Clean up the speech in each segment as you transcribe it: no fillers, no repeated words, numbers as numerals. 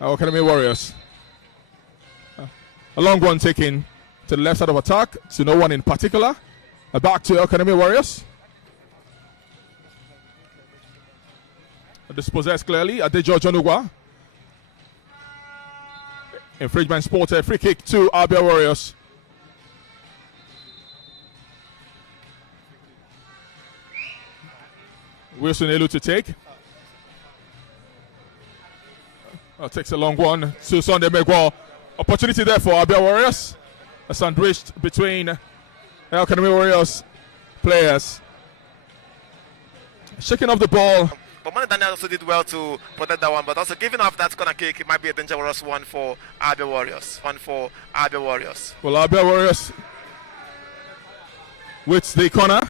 El-KANEMI Warriors. A long one taken to the left side of attack, to no one in particular. Back to El-KANEMI Warriors. Dispossessed clearly. Adejo Jonugwa. Infringement spotted. Free kick to ABIA Warriors. Wilson Elu to take. Takes a long one to Sunday Megwa. Opportunity there for ABIA Warriors. A sandwiched between El-KANEMI Warriors players. Shaking off the ball. But Mane Daniel also did well to protect that one, but also giving off that corner kick, it might be a dangerous one for ABIA Warriors. Well, ABIA Warriors with the corner.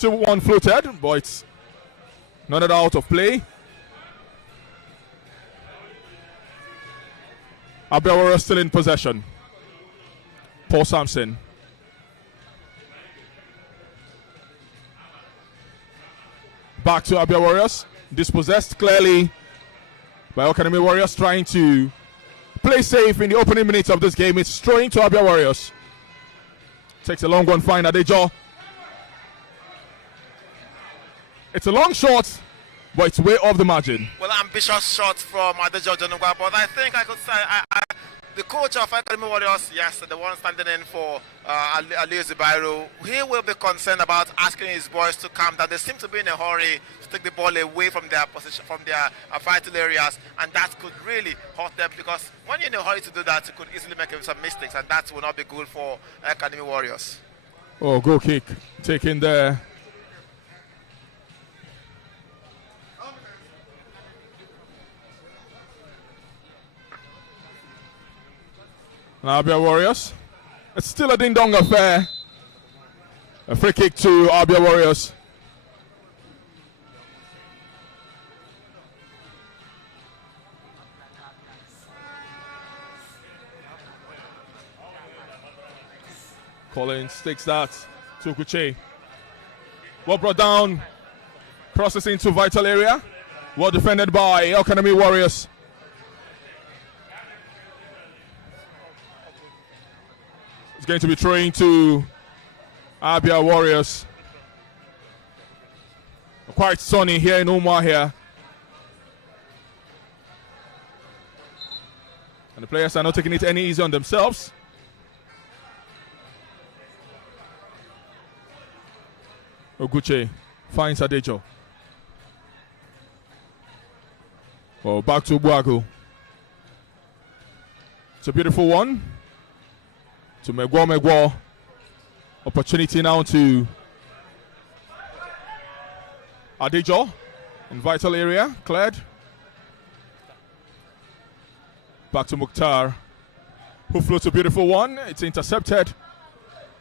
2-1 floated, but it's not out of play. ABIA Warriors still in possession. Paul Sampson. Back to ABIA Warriors. Dispossessed clearly by El-KANEMI Warriors, trying to play safe in the opening minutes of this game. It's throwing to ABIA Warriors. Takes a long one, fine Adejo. It's a long shot, but it's way off the margin. Well, ambitious shot from Adejo Jonugwa, but I think I could say the coach of El-KANEMI Warriors, yes, the one standing in for Aliyu Zubairu, he will be concerned about asking his boys to calm down. They seem to be in a hurry to take the ball away from their position, from their vital areas, and that could really hurt them, because when you're in a hurry to do that, you could easily make some mistakes, and that will not be good for El-KANEMI Warriors. Oh, goal kick taken there. ABIA Warriors. It's still a ding-dong affair. A free kick to ABIA Warriors. Collins takes that to Kuche. Well brought down. Crosses into vital area. Well defended by El-KANEMI Warriors. It's going to be throwing to ABIA Warriors. Quite sunny here in Umuahia. And the players are not taking it any easy on themselves. Oguche finds Adejo. Oh, back to Buagu. It's a beautiful one. To Megwa. Opportunity now to Adejo in vital area, cleared. Back to Mukhtar, who floats a beautiful one. It's intercepted,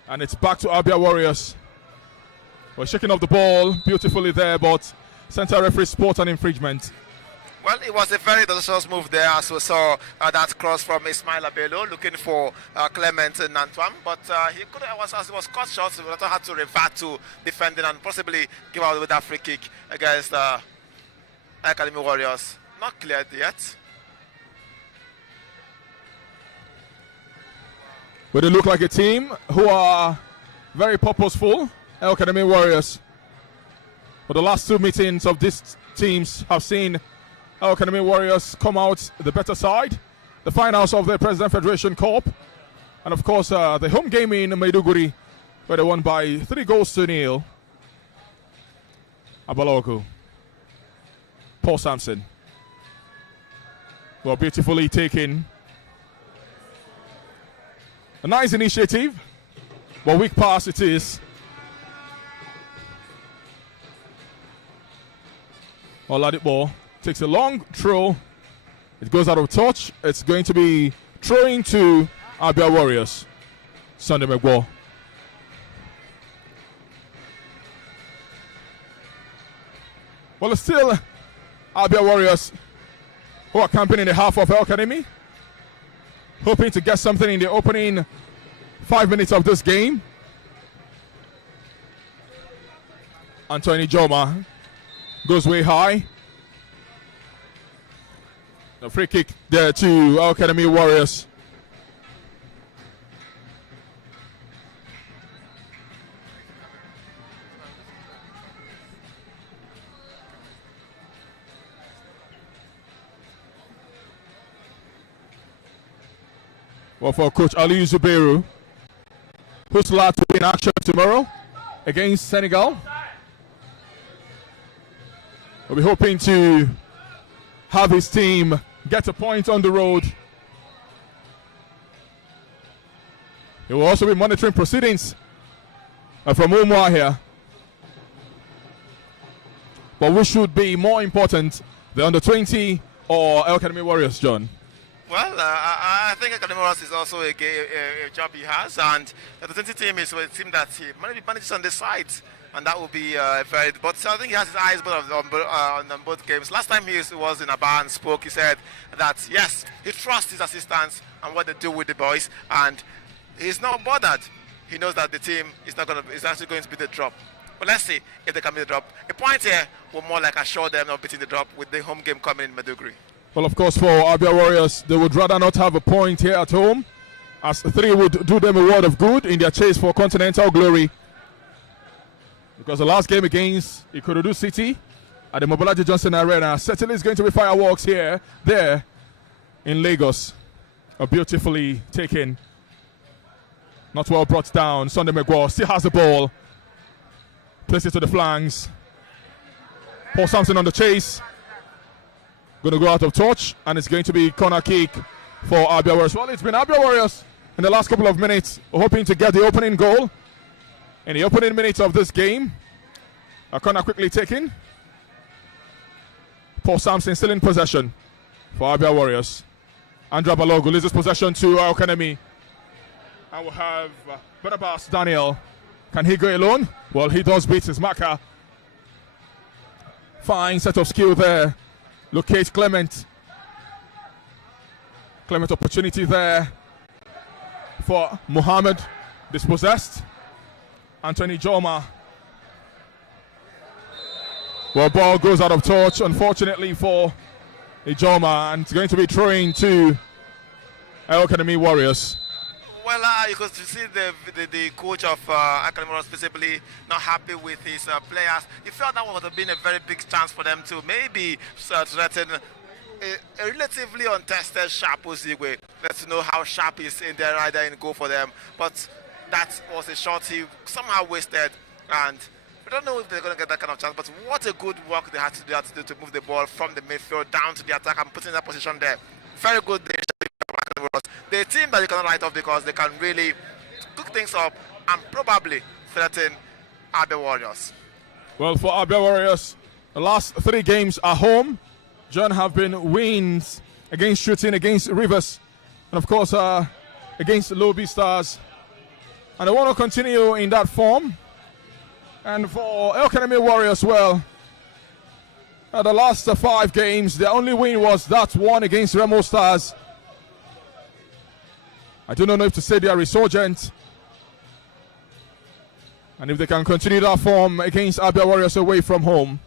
and it's back to ABIA Warriors. We're shaking off the ball beautifully there, but center referee sport an infringement. Well, it was a very delicious move there, as we saw that cross from Ismail Abelo looking for Clement Nantuam, but he could as he was cut short, so he had to revert to defending and possibly give out with that free kick against El-KANEMI Warriors. Not cleared yet. But they look like a team who are very purposeful, El-KANEMI Warriors. For the last two meetings of these teams have seen El-KANEMI Warriors come out the better side. The finals of the President Federation Cup. And of course, the home game in Maiduguri, where they won by 3-0. Abalogu. Paul Sampson. Well, beautifully taken. A nice initiative, but weak pass it is. Oladipo takes a long throw. It goes out of touch. It's going to be throwing to ABIA Warriors. Sunday Megwa. Well, it's still ABIA Warriors who are camping in the half of El-KANEMI, hoping to get something in the opening 5 minutes of this game. Anthony Joma goes way high. A free kick there to El-KANEMI Warriors. Well, for Coach Ali Zubairu, who's allowed to be in action tomorrow against Senegal. We'll be hoping to have his team get a point on the road. He will also be monitoring proceedings from Umwa here. But which should be more important, the under-20 or El-KANEMI Warriors, John? Well, I think El-KANEMI Warriors is also a job he has, and the 20 team is a team that he manages on the side, and that will be very. But I think he has his eyes on both games. Last time he was in Aba and spoke, he said that yes, he trusts his assistants and what they do with the boys, and he's not bothered. He knows that the team is actually going to be the drop. But let's see if they can beat the drop. A point here will more like assure them of beating the drop with the home game coming in Maiduguri. Well, of course, for ABIA Warriors, they would rather not have a point here at home, as 3 would do them a world of good in their chase for continental glory. Because the last game against Ikorodu City at the Mobolaji Johnson Arena certainly is going to be fireworks there in Lagos. Beautifully taken. Not well brought down. Sunday McGraw still has the ball. Places it to the flanks. Paul Sampson on the chase. Going to go out of touch, and it's going to be corner kick for ABIA Warriors. Well, it's been ABIA Warriors in the last couple of minutes, hoping to get the opening goal. In the opening minutes of this game, a corner quickly taken. Paul Sampson still in possession for ABIA Warriors. Andra Balogu loses possession to El-KANEMI. And we'll have Barnabas Daniel. Can he go alone? Well, he does beat his marker. Fine set of skill there. Locate Clement. Clement opportunity there for Mohammed. Dispossessed. Anthony Joma. Well, ball goes out of touch, unfortunately for Ijoma, and it's going to be throwing to El-KANEMI Warriors. Well, you could see the coach of El-KANEMI Warriors visibly not happy with his players. He felt that would have been a very big chance for them to maybe threaten a relatively untested Sharp Ozigwe. Let's know how Sharp is in there right there and go for them. But that was a shot he somehow wasted, and we don't know if they're going to get that kind of chance. But what a good work they had to do to move the ball from the midfield down to the attack and put in that position there. Very good. The team that you cannot write off because they can really cook things up and probably threaten ABIA Warriors. Well, for ABIA Warriors, the last 3 games at home, John, have been wins against Shooting, against Rivers, and of course against Lobby Stars. And they want to continue in that form. And for El-KANEMI Warriors, well, the last 5 games, the only win was that one against Remo Stars. I do not know if to say they are resurgent. And if they can continue that form against ABIA Warriors away from home.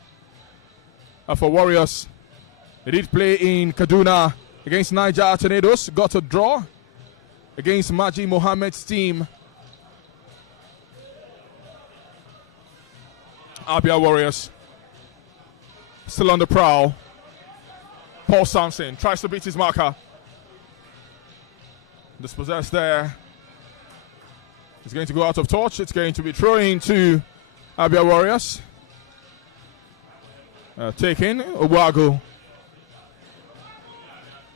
For Warriors, they did play in Kaduna against Niger Tornadoes. Got a draw against Maji Mohammed's team. ABIA Warriors still on the prowl. Paul Sampson tries to beat his marker. Dispossessed there. It's going to go out of touch. It's going to be throwing to ABIA Warriors. Taking Owago.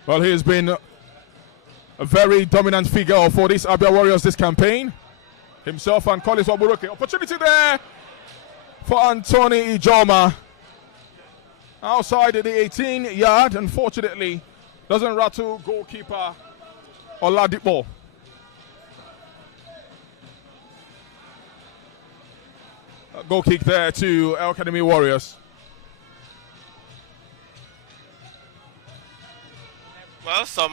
Well, he has been a very dominant figure for these ABIA Warriors this campaign. Himself and Collins Waburoke. Opportunity there for Anthony Ijoma. Outside the 18-yard, unfortunately, doesn't rattle goalkeeper Oladipo. Goal kick there to El-KANEMI Warriors. Well, some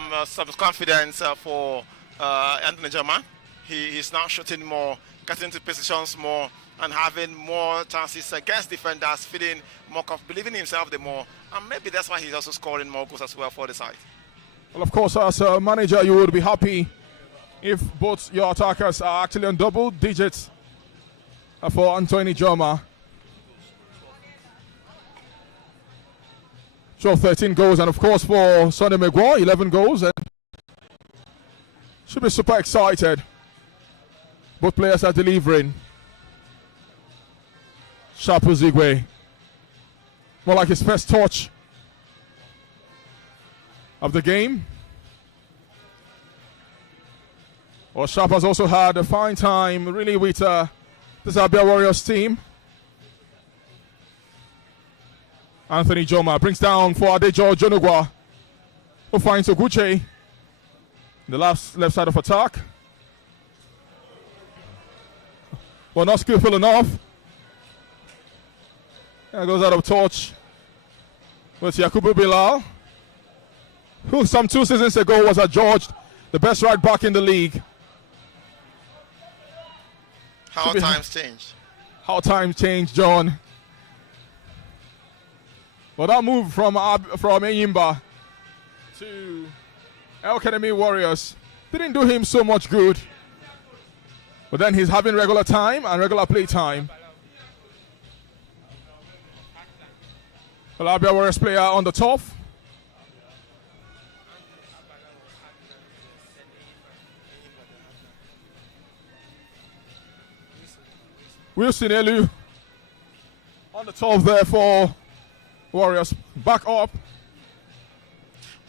confidence for Anthony Joma. He's now shooting more, getting into positions more, and having more chances against defenders, feeling more believing in himself the more. And maybe that's why he's also scoring more goals as well for the side. Well, of course, as a manager, you would be happy if both your attackers are actually on double digits for Anthony Joma. 13 goals, and of course for Sonny Maguire, 11 goals. And should be super excited. Both players are delivering. Shapu Zigwe. More like his first touch of the game. Well, Sharp has also had a fine time really with this ABIA Warriors team. Anthony Joma brings down for Adejo Jonugwa, who finds Oguche in the left side of attack. Well, not skillful enough. And goes out of touch with Yakubu Bilal, who some 2 seasons ago was adjudged the best right back in the league. How times change. How times change, John. Well, that move from Enyimba to El-KANEMI Warriors didn't do him so much good. But then he's having regular time and regular play time. Well, ABIA Warriors player on the top. Wilson Elu on the top there for Warriors. Back up.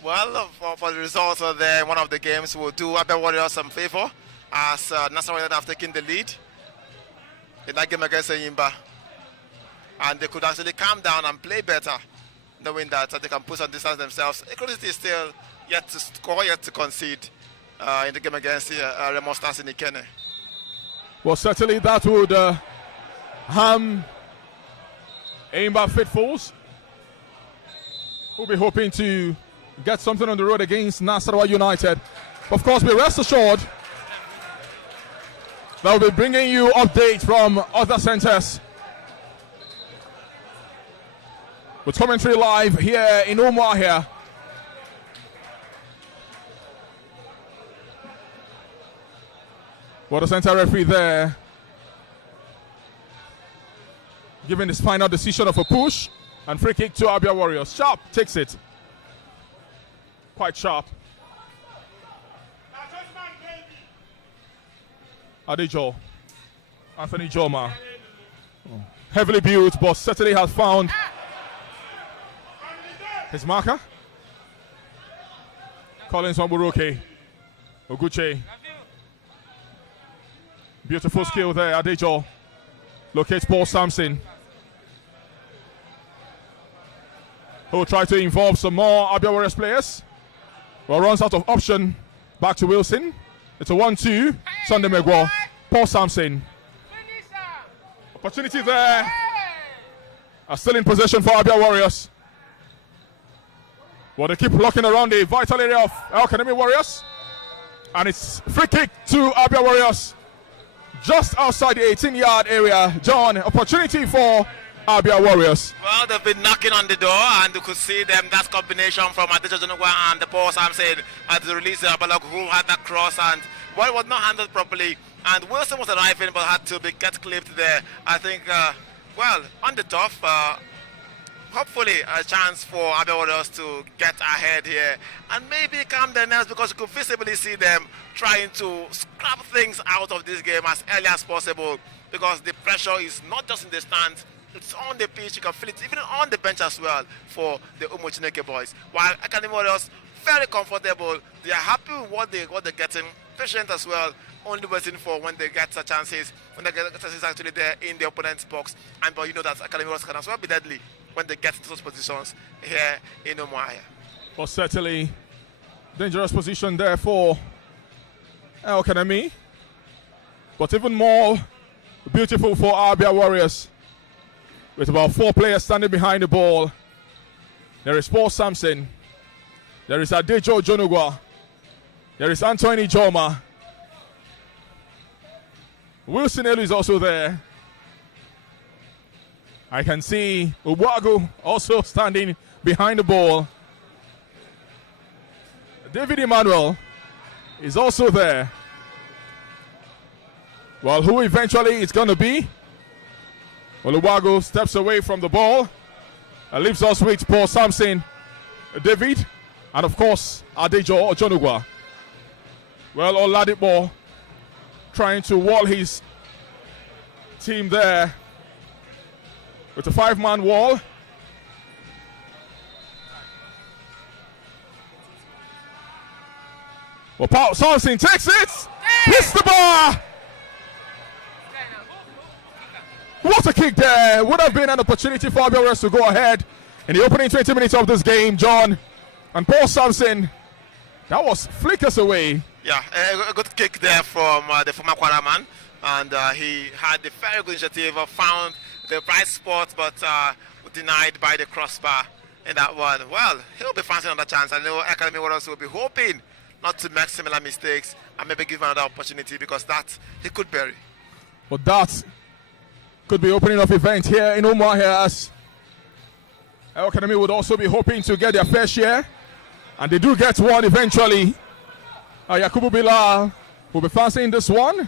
Well, for the results there, one of the games will do ABIA Warriors some favor as Nasarawa have taken the lead in that game against Enyimba. And they could actually calm down and play better, knowing that they can push and distance themselves. Equality is still yet to score, yet to concede in the game against Remo Stars in Ikene. Well, certainly that would harm Enyimba faithfuls. We'll be hoping to get something on the road against Nasarawa United. Of course, be rest assured that we'll be bringing you updates from other centers. With commentary live here in Umuahia. What a center referee there, giving his final decision of a push and free kick to ABIA Warriors. Sharp takes it. Quite sharp. Adejo. Anthony Joma. Heavily built, but certainly has found his marker. Collins Wamburoke. Oguche. Beautiful skill there. Adejo locates Paul Sampson, who will try to involve some more ABIA Warriors players. Well, runs out of option. Back to Wilson. It's a 1-2. Sunday Megwo. Paul Sampson. Opportunity there. Still in possession for ABIA Warriors. Well, they keep locking around the vital area of El-KANEMI Warriors. And it's free kick to ABIA Warriors. Just outside the 18-yard area. John, opportunity for ABIA Warriors. Well, they've been knocking on the door, and you could see them. That combination from Adejo Jonugwa and the Paul Sampson at the release of Balog, who had that cross, and well, it was not handled properly. And Wilson was arriving, but had to get clipped there. I think, well, on the tough, hopefully a chance for ABIA Warriors to get ahead here and maybe calm their nerves, because you could visibly see them trying to scrap things out of this game as early as possible, because the pressure is not just in the stands, it's on the pitch. You can feel it even on the bench as well for the Umuchineke boys. While El-KANEMI Warriors very comfortable, they are happy with what they're getting, patient as well, only waiting for when they get the chances, when they get the chances actually there in the opponent's box. And but you know that El-KANEMI Warriors can as well be deadly when they get to those positions here in Umuahia. Well, certainly dangerous position there for El-KANEMI, but even more beautiful for ABIA Warriors, with about 4 players standing behind the ball. There is Paul Sampson, there is Adejo Jonugwa, there is Anthony Joma, Wilson Elu is also there. I can see Uwagu also standing behind the ball. David Emmanuel is also there. Well, who eventually it's going to be? Oluwago steps away from the ball and leaves us with Paul Sampson, David, and of course, Adejo Ojonugwa. Well, Oladipo trying to wall his team there with a 5-man wall. Well, Paul Sampson takes it, hits the bar. What a kick there. Would have been an opportunity for ABIA Warriors to go ahead in the opening 20 minutes of this game, John. And Paul Sampson, that was flickers away. Yeah, a good kick there from the former Kwara, and he had a very good initiative, found the bright spot, but denied by the crossbar in that one. Well, he'll be fancying another chance. I know Academy Warriors will be hoping not to make similar mistakes and maybe give him another opportunity, because that he could bury. But that could be opening up event here in Umuahia, as Academy would also be hoping to get their fair share, and they do get one eventually. Yakubu Bilal will be fancying this one.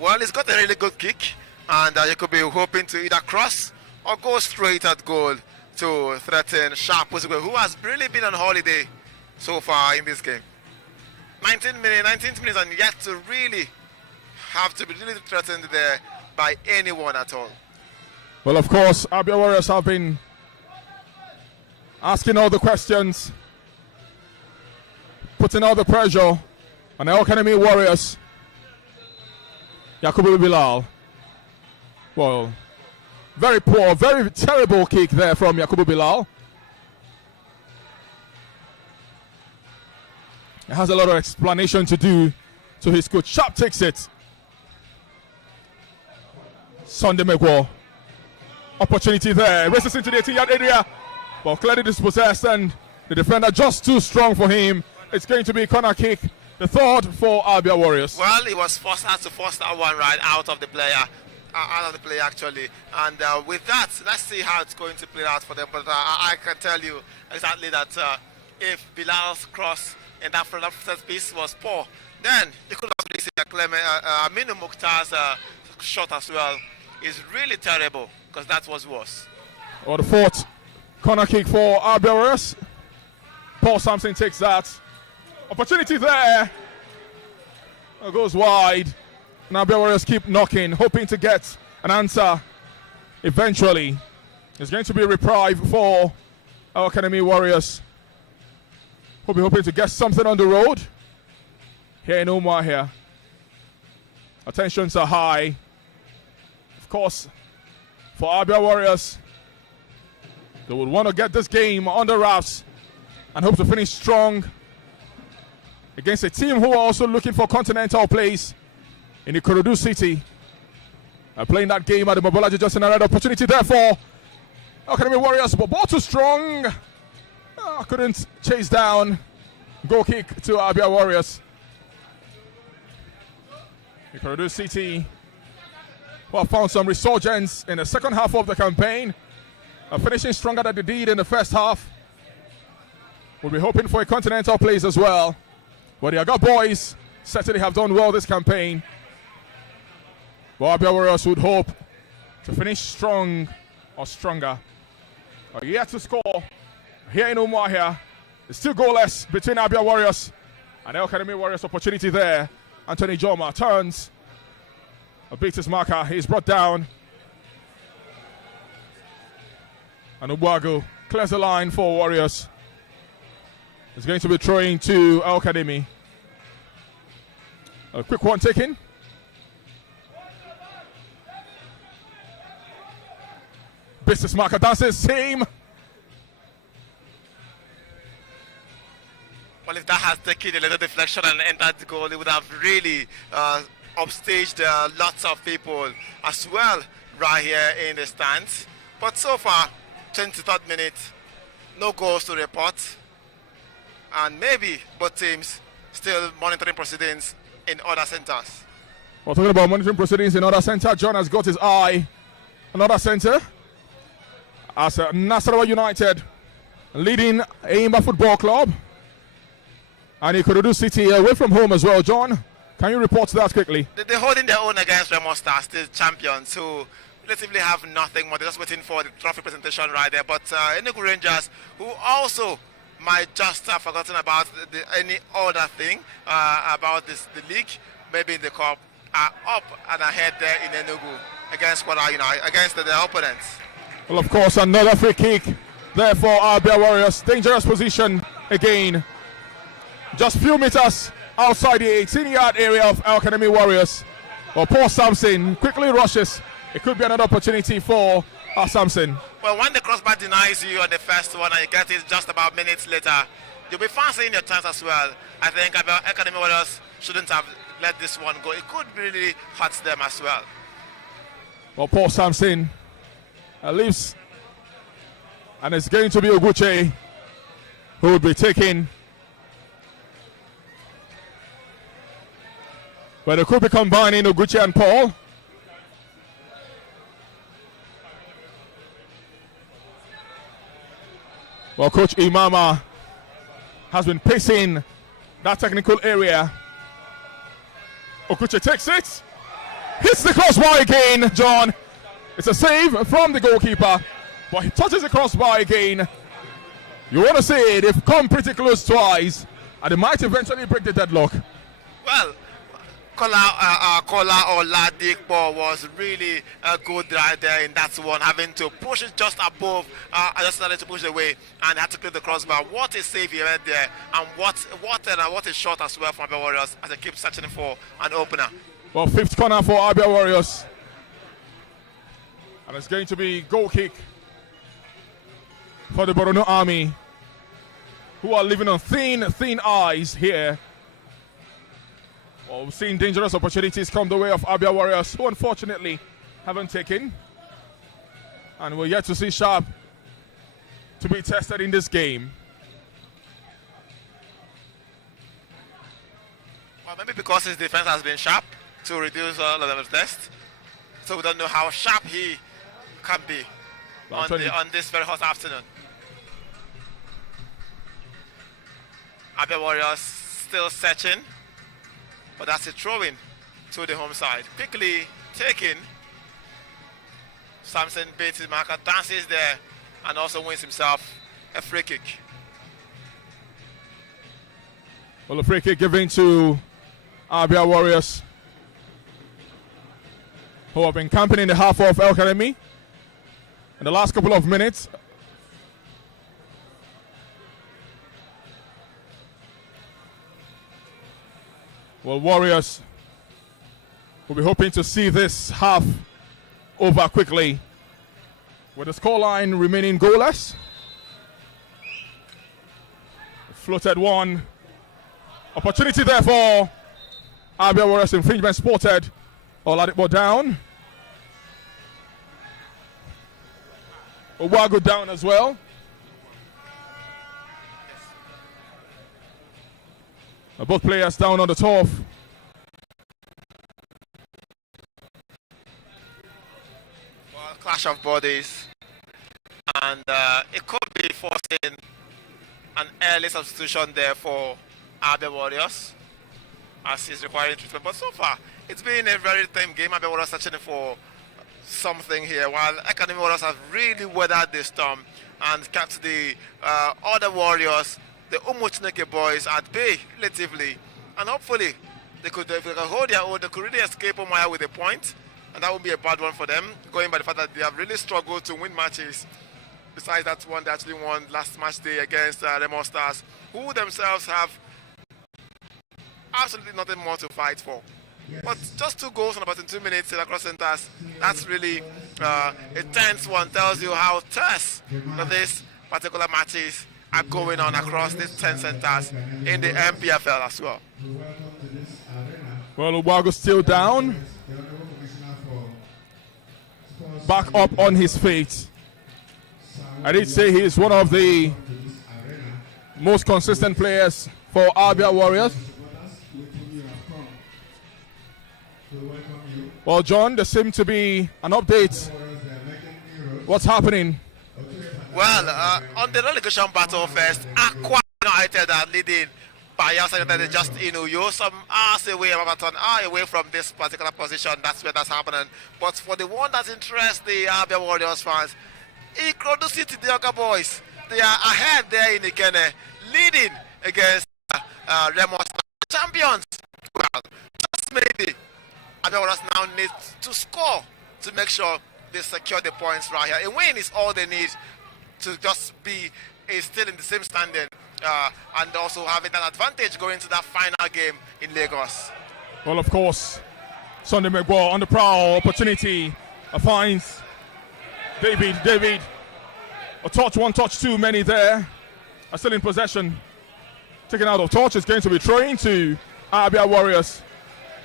Well, he's got a really good kick, and you could be hoping to either cross or go straight at goal to threaten Sharp Osigwe, who has really been on holiday so far in this game. 19 minutes and yet to really have to be really threatened there by anyone at all. Well, of course, ABIA Warriors have been asking all the questions, putting all the pressure on the Academy Warriors. Yakubu Bilal. Well, very poor, very terrible kick there from Yakubu Bilal. It has a lot of explanation to do to his coach. Sharp takes it. Sunday Megwo. Opportunity there. Races into the 18-yard area. Well, clearly dispossessed, and the defender just too strong for him. It's going to be a corner kick, the third for ABIA Warriors. Well, he was forced to force that one right out of the player. Actually, and with that, let's see how it's going to play out for them. But I can tell you exactly that if Bilal's cross in that first piece was poor, then you could actually see Aminu Mukhtar's shot as well is really terrible, because that was worse. Or the fourth corner kick for ABIA Warriors. Paul Sampson takes that. Opportunity there. It goes wide. And ABIA Warriors keep knocking, hoping to get an answer eventually. It's going to be a reprieve for our Academy Warriors. We'll be hoping to get something on the road here in Umuahia. Attentions are high. Of course, for ABIA Warriors, they would want to get this game on the wraps and hope to finish strong against a team who are also looking for continental place in Ikorodu City. Playing that game at the Mobolaji Justin Arad. Opportunity there for Academy Warriors, but ball too strong. Couldn't chase down. Goal kick to ABIA Warriors. Ikorodu City, well, found some resurgence in the second half of the campaign, finishing stronger than they did in the first half. We'll be hoping for a continental place as well. But the Aga boys certainly have done well this campaign. But ABIA Warriors would hope to finish strong or stronger. Yet to score here in Umuahia. It's still goalless between ABIA Warriors and the Academy Warriors. Opportunity there. Anthony Joma turns. Beats his marker. He's brought down. And Ubuagu clears the line for Warriors. He's going to be throwing to Al Academy. A quick one taken. Business marker dances, same. Well, if that has taken a little deflection and entered the goal, it would have really upstaged lots of people as well right here in the stands. But so far, 23rd minute, no goals to report. And maybe both teams still monitoring proceedings in other centers. We're talking about monitoring proceedings in other center. John has got his eye on other center. as Nasarawa United leading ABIA Football Club and Ikorodu City away from home as well. John, can you report that quickly? They're holding their own against Remo Stars, still champions, who relatively have nothing more. They're just waiting for the trophy presentation right there. But Enugu Rangers, who also might just have forgotten about any other thing about the league, maybe in the cup, are up and ahead there in Enugu against against their opponents. Well, of course, another free kick there for ABIA Warriors. Dangerous position again. Just few meters outside the 18-yard area of El-KANEMI Warriors. Well, Paul Sampson quickly rushes. It could be another opportunity for Sampson. Well, when the crossbar denies you on the first one and you get it just about minutes later, you'll be fancying your chance as well. I think El-KANEMI Warriors shouldn't have let this one go. It could really hurt them as well. Well, Paul Sampson leaves, and it's going to be Oguche who will be taking. But they could be combining Oguche and Paul. Well, Coach Imama has been pacing that technical area. Oguche takes it. Hits the crossbar again, John. It's a save from the goalkeeper, but he touches the crossbar again. You want to say they've come pretty close twice, and they might eventually break the deadlock. Well, Kola Oladipo was really good right there in that one, having to push it just above. I just started to push away and had to clear the crossbar. What a save he made there, and what a shot as well from ABIA Warriors as they keep searching for an opener. Well, fifth corner for ABIA Warriors. And it's going to be goal kick for the Borno Army, who are living on thin ice here. Well, we've seen dangerous opportunities come the way of ABIA Warriors, who unfortunately haven't taken. And we're yet to see Sharp to be tested in this game. Well, maybe because his defense has been sharp to reduce all of the test. So we don't know how sharp he can be on this very hot afternoon. ABIA Warriors still searching, but that's a throw-in to the home side. Quickly taken. Sampson beats his marker, dances there, and also wins himself a free kick. Well, a free kick given to ABIA Warriors, who have been camping in the half of El-KANEMI in the last couple of minutes. Well, Warriors will be hoping to see this half over quickly, with the scoreline remaining goalless. Floated one. Opportunity there for ABIA Warriors. Infringement spotted. Oladipo down. Owago down as well. Both players down on the turf. Well, clash of bodies, and it could be forcing an early substitution there for ABIA Warriors, as he's requiring treatment. But so far, it's been a very tame game. ABIA Warriors searching for something here, while El-KANEMI Warriors have really weathered the storm and kept the other Warriors, the Umuchineke boys, at bay relatively, and hopefully if they can hold their own, they could really escape Omaya with a point, and that would be a bad one for them, going by the fact that they have really struggled to win matches. Besides that one, they actually won last match day against Remo Stars, who themselves have absolutely nothing more to fight for. Yes. But just 2 goals in about 2 minutes in across centers, that's really a tense one. Tells you how tense these particular matches are going on across these 10 centers in the NPFL as well. Well, Owago still down. Back up on his feet. I did say he is one of the most consistent players for ABIA Warriors. Well, John, there seems to be an update. What's happening Well, on the relegation battle first, Aqua United are leading by United just in Uyo, some hours away, about an hour away from this particular position. That's where that's happening. But for the one that interests the ABIA Warriors fans, Ikorodu City, the Oka boys, they are ahead there in Ikene, leading against Remo champions. Well, just maybe ABIA Warriors now need to score to make sure they secure the points right here. A win is all they need to just be still in the same standing and also having that advantage going into that final game in Lagos. Well, of course, Sunday McGraw on the prowl, opportunity finds David. A touch, one touch too many there. Are still in possession. Taken out of touch, is going to be throwing to ABIA Warriors.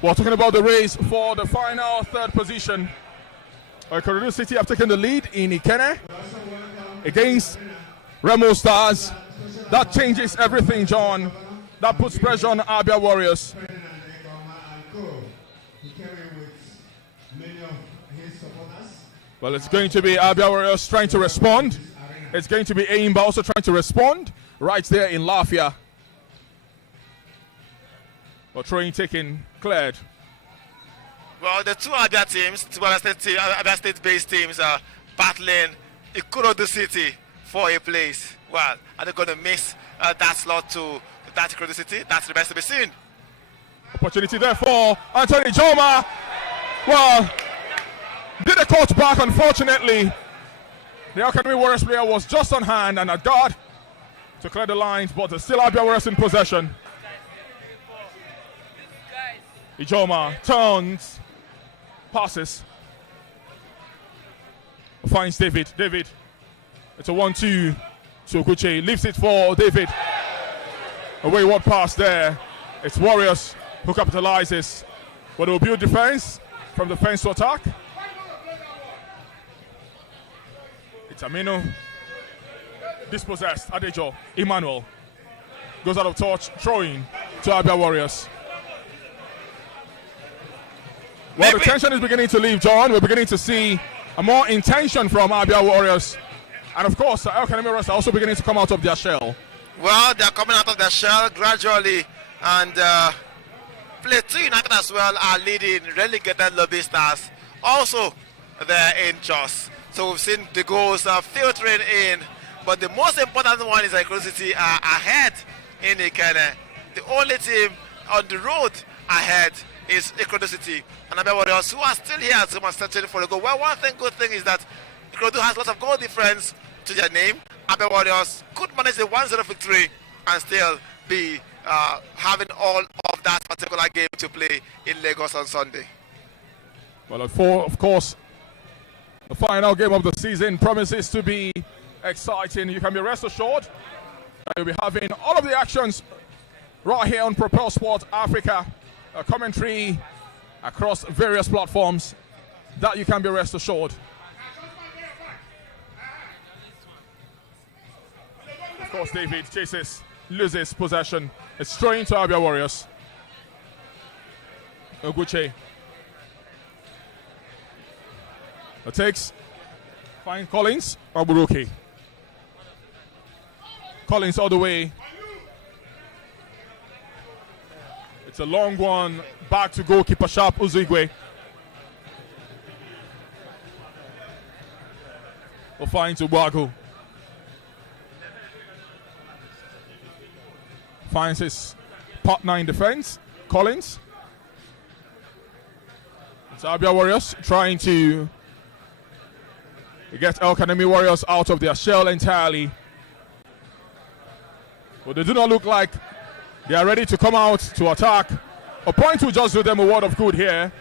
We're talking about the race for the final third position. Ikorodu City have taken the lead in Ikene against Remo Stars. That changes everything, John. That puts pressure on ABIA Warriors. Well, it's going to be ABIA Warriors trying to respond. It's going to be Aimba also trying to respond right there in Lafia. But throwing taken, cleared. Well, the two ABIA teams, two ABIA State-based teams are battling Ikorodu City for a place. Well, are they going to miss that slot to that Ikorodu City? That's the best to be seen. Opportunity there for Anthony Joma. Well, did a cut back, unfortunately. The EL-KANEMI Warriors player was just on hand and a guard to clear the lines, but there's still ABIA Warriors in possession. Ijoma turns, passes, finds David. It's a 1-2 to Okuche, leaves it for David. A wayward pass there. It's Warriors who capitalizes, but it will build defense from the fence to attack. It's Amino, dispossessed. Adejo, Emmanuel goes out of touch, throwing to ABIA Warriors. Well, the tension is beginning to leave, John. We're beginning to see a more intention from ABIA Warriors. And of course, EL-KANEMI Warriors are also beginning to come out of their shell. Well, they're coming out of their shell gradually. And Plateau United as well are leading relegated Lobby Stars. Also, they're in Jos. So we've seen the goals filtering in. But the most important one is that Ikorodu City are ahead in Ikene. The only team on the road ahead is Ikorodu City and ABIA Warriors, who are still here at home and searching for a goal. Well, one good thing is that Ikorodu has lots of goal difference to their name. ABIA Warriors could manage a 1-0 victory and still be having all of that particular game to play in Lagos on Sunday. Well, of course, the final game of the season promises to be exciting. You can be rest assured that you'll be having all of the actions right here on Propel Sport Africa. A commentary across various platforms, that you can be rest assured. Of course, David chases, loses possession. It's throwing to ABIA Warriors. Oguche. It takes. Fine Collins. Aburuki. Collins all the way. It's a long one. Back to goalkeeper Sharp Uzigwe. We'll find Ubagu. Finds his partner in defense, Collins. It's ABIA Warriors trying to get EL-KANEMI Warriors out of their shell entirely. But they do not look like they are ready to come out to attack. A point will just do them a word of good here.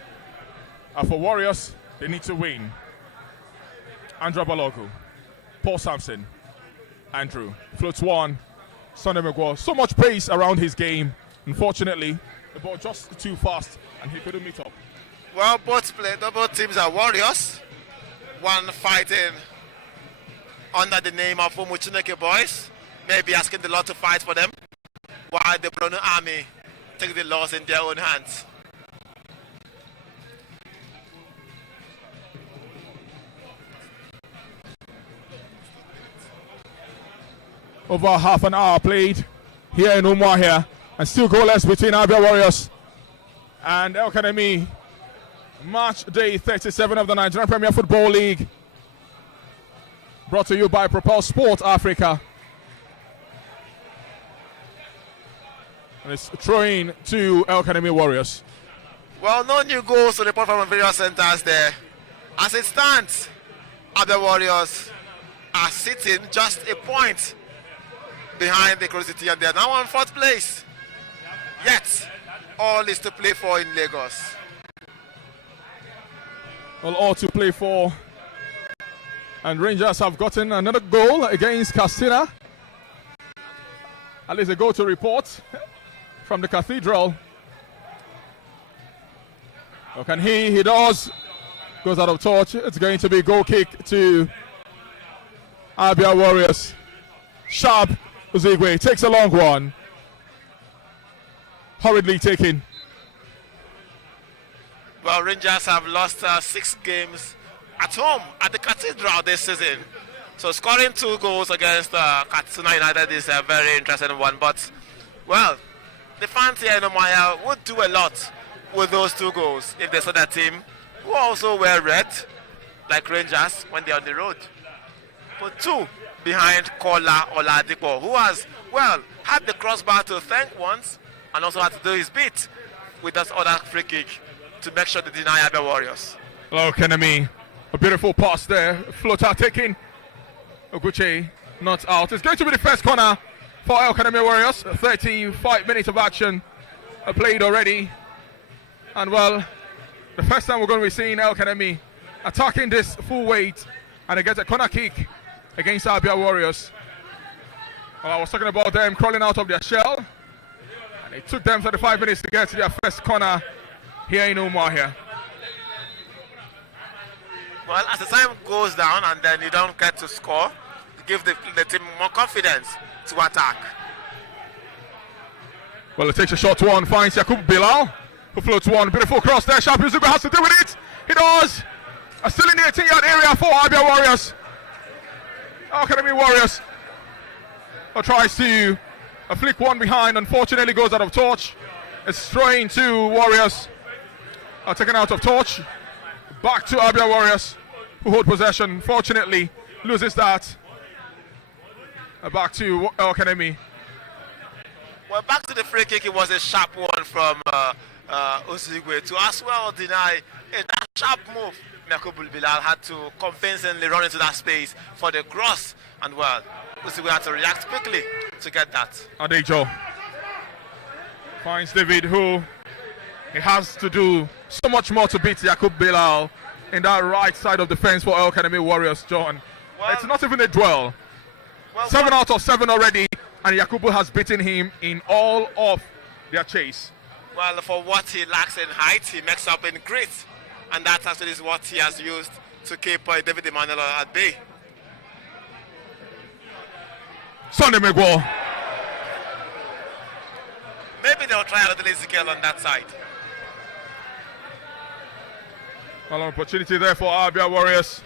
And for Warriors, they need to win. Andrew Balogu, Paul Sampson, Andrew, floats one. Sunday McGraw, so much pace around his game. Unfortunately, the ball just too fast and he couldn't meet up. Well, both teams are Warriors. One fighting under the name of Umuchineke Boys, maybe asking the Lord to fight for them, while the Bruno Army take the laws in their own hands. Over half an hour played here in Umuahia, and still goalless between ABIA Warriors and El-KANEMI. Match day 37 of the Nigerian Premier Football League. Brought to you by Propel Sport Africa. And it's throwing to El-KANEMI Warriors. Well, no new goals to report from various centers there. As it stands, ABIA Warriors are sitting just a point behind the Curiosity, and they are now on 4th place. Yet, all is to play for in Lagos. Well, all to play for. And Rangers have gotten another goal against Castina. At least a goal to report from the Cathedral. Oh, can he does. Goes out of touch. It's going to be a goal kick to ABIA Warriors. Sharp Uzigwe takes a long one. Hurriedly taken. Well, Rangers have lost 6 games at home at the Cathedral this season. So scoring 2 goals against Katsina United is a very interesting one. But, well, the fans here in Umuahia would do a lot with those 2 goals if they saw their team, who also wear red, like Rangers, when they're on the road. Put 2 behind Kola Oladipo, who has, well, had the crossbar to thank once and also had to do his bit with that other free kick to make sure they deny ABIA Warriors. El-KANEMI, a beautiful pass there. Floater taking. Oguche not out. It's going to be the first corner for El-KANEMI Warriors. 35 minutes of action played already. And well, the first time we're going to be seeing El-KANEMI attacking this full weight, and they get a corner kick against ABIA Warriors. Well, I was talking about them crawling out of their shell, and it took them 35 minutes to get to their first corner here in Umuahia. Well, as the time goes down and then you don't get to score, you give the team more confidence to attack. Well, it takes a short one, finds Yakub Bilal, who floats one. Beautiful cross there. Sharp Yuzugu has to deal with it. He does. Still in the 18-yard area for ABIA Warriors. El-KANEMI Warriors tries to flick one behind. Unfortunately, goes out of touch. It's throwing to Warriors. Taken out of touch. Back to ABIA Warriors, who hold possession. Fortunately, loses that. Back to El-KANEMI. Well, back to the free kick. It was a sharp one from Osigwe to as well deny that sharp move. Yakub Bilal had to convincingly run into that space for the cross, and well, Osigwe had to react quickly to get that. Adejo finds David, who he has to do so much more to beat Yakub Bilal in that right side of the fence for El-KANEMI Warriors, John. Well, it's not even a duel. Well, 7 out of 7 already, and Yakubu has beaten him in all of their chase. Well, for what he lacks in height, he makes up in grit, and that actually is what he has used to keep David Emmanuel at bay. Sunday Miguel. Maybe they'll try a little Ezekiel on that side. Well, an opportunity there for ABIA Warriors.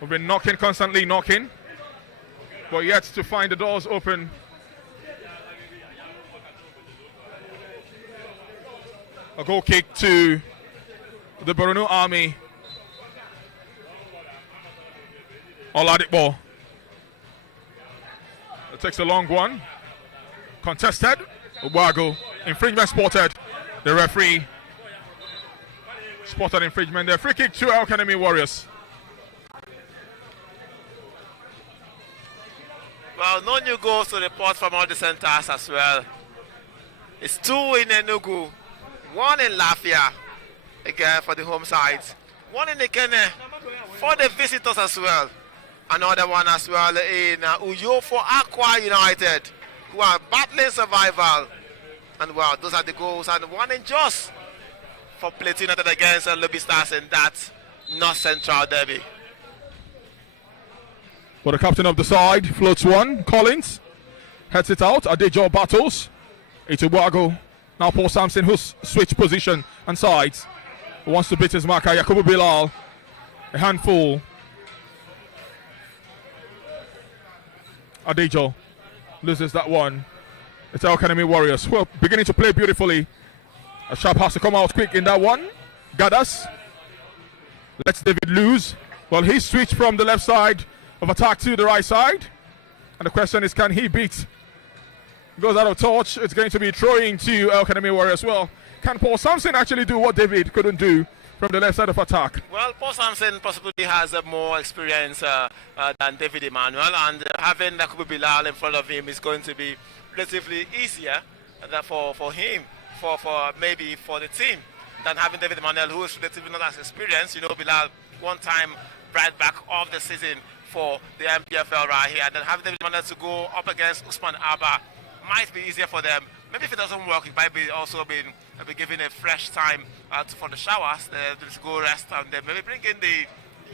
We've been constantly knocking, but yet to find the doors open. A goal kick to the Borno Army. Oladipo. It takes a long one. Contested. Ubago. Infringement spotted. The referee spotted infringement there. Free kick to El-KANEMI Warriors. Well, no new goals to report from all the centers as well. It's 2 in Enugu, 1 in Lafia, again for the home sides, 1 in Ikene for the visitors as well. Another one as well in Uyo for Aqua United, who are battling survival. And well, those are the goals. And 1 in Jos for Plateau United against Lobby Stars in that North Central derby. For the captain of the side, floats one. Collins heads it out. Adejo battles. Itubuago. Now Paul Sampson, who's switched position and sides. Wants to beat his marker. Yakubu Bilal. A handful. Adejo loses that one. It's El-KANEMI Warriors who are beginning to play beautifully. A Sharp has to come out quick in that one. Gathers. Lets David lose. Well, he switched from the left side of attack to the right side. And the question is, can he beat? Goes out of touch. It's going to be throwing to El-KANEMI Warriors. Well, can Paul Sampson actually do what David couldn't do from the left side of attack? Well, Paul Sampson possibly has more experience than David Emmanuel, and having Yakubu Bilal in front of him is going to be relatively easier for him, for maybe for the team, than having David Emmanuel, who is relatively not as experienced. You know, Bilal, one time right back of the season for the NPFL right here, and then having David Emmanuel to go up against Usman Abba might be easier for them. Maybe if it doesn't work, it might be also be given a fresh time for the showers to go rest, and then maybe bring in the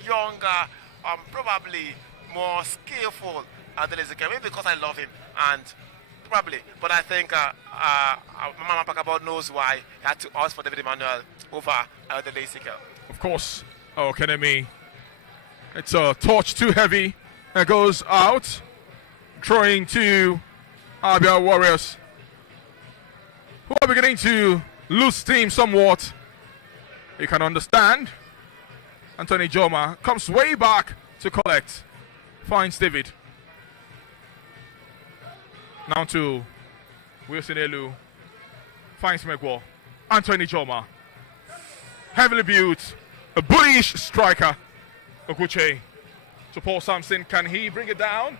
younger, probably more skillful Adelezeke. Maybe because I love him, and probably. But I think Mama Pakabot knows why he had to ask for David Emmanuel over Adelezeke. Of course, El-KANEMI. It's a touch too heavy. It goes out, throwing to ABIA Warriors, who are beginning to lose steam somewhat. You can understand. Anthony Joma comes way back to collect. Finds David. Now to Wilson Elu. Finds Megwo. Anthony Joma. Heavily built. A bullish striker. Okuche. To Paul Sampson. Can he bring it down?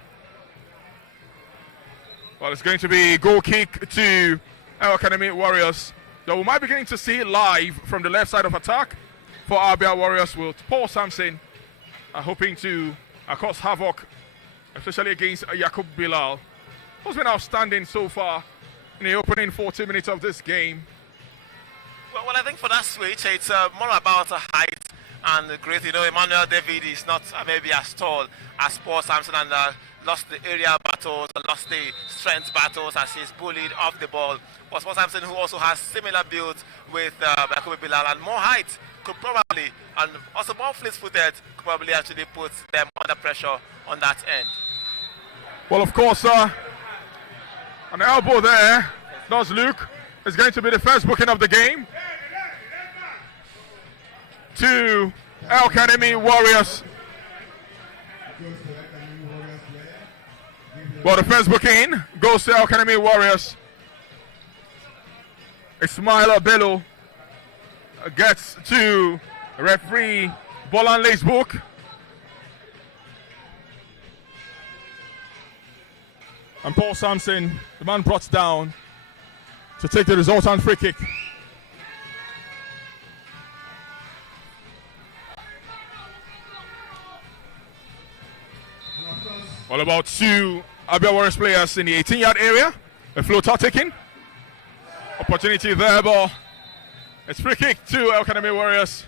Well, it's going to be goal kick to El-KANEMI Warriors. That we might be beginning to see live from the left side of attack for ABIA Warriors, with Paul Sampson hoping to cause havoc, especially against Yakubu Bilal, who's been outstanding so far in the opening 40 minutes of this game. Well, I think for that switch, it's more about height and great. You know, Emmanuel David is not maybe as tall as Paul Sampson, and lost the area battles, lost the strength battles as he's bullied off the ball. But Paul Sampson, who also has similar build with Yakubu Bilal and more height, could probably, and also more fleet-footed, could probably actually put them under pressure on that end. Well, of course, an elbow there does look. It's going to be the first booking of the game to El-KANEMI Warriors. Well, the first booking goes to El-KANEMI Warriors. Ismaila Bello gets to referee Bolanle's book. And Paul Sampson, the man brought down to take the resultant free kick. All about two ABIA Warriors players in the 18-yard area. A floater taken. Opportunity there, but it's free kick to El-KANEMI Warriors.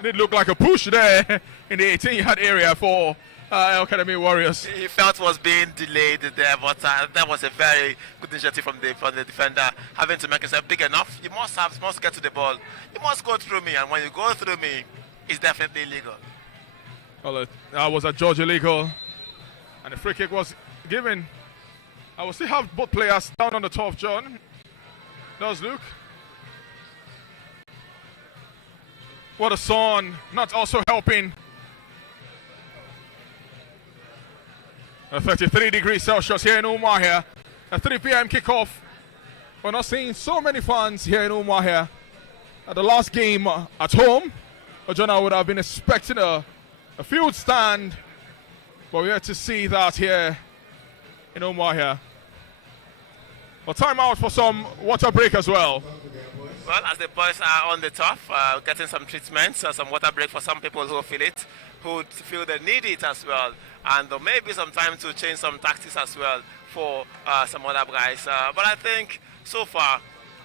It did look like a push there in the 18-yard area for El-KANEMI Warriors. He felt was being delayed there, but that was a very good initiative from the defender, having to make himself big enough. You must get to the ball. You must go through me, and when you go through me, it's definitely illegal. Well, that was a George illegal, and the free kick was given. I will still have both players down on the top, John. Does look. What a sun, not also helping. 33 degrees Celsius here in Umuahia. A 3 p.m. kickoff. We're not seeing so many fans here in Umuahia. At the last game at home, John, I would have been expecting a field stand, but we're here to see that here in Umuahia. But time out for some water break as well. Well, as the boys are on the turf, getting some treatments, some water break for some people who feel it, who feel they need it as well. And there may be some time to change some tactics as well for some other guys. But I think so far,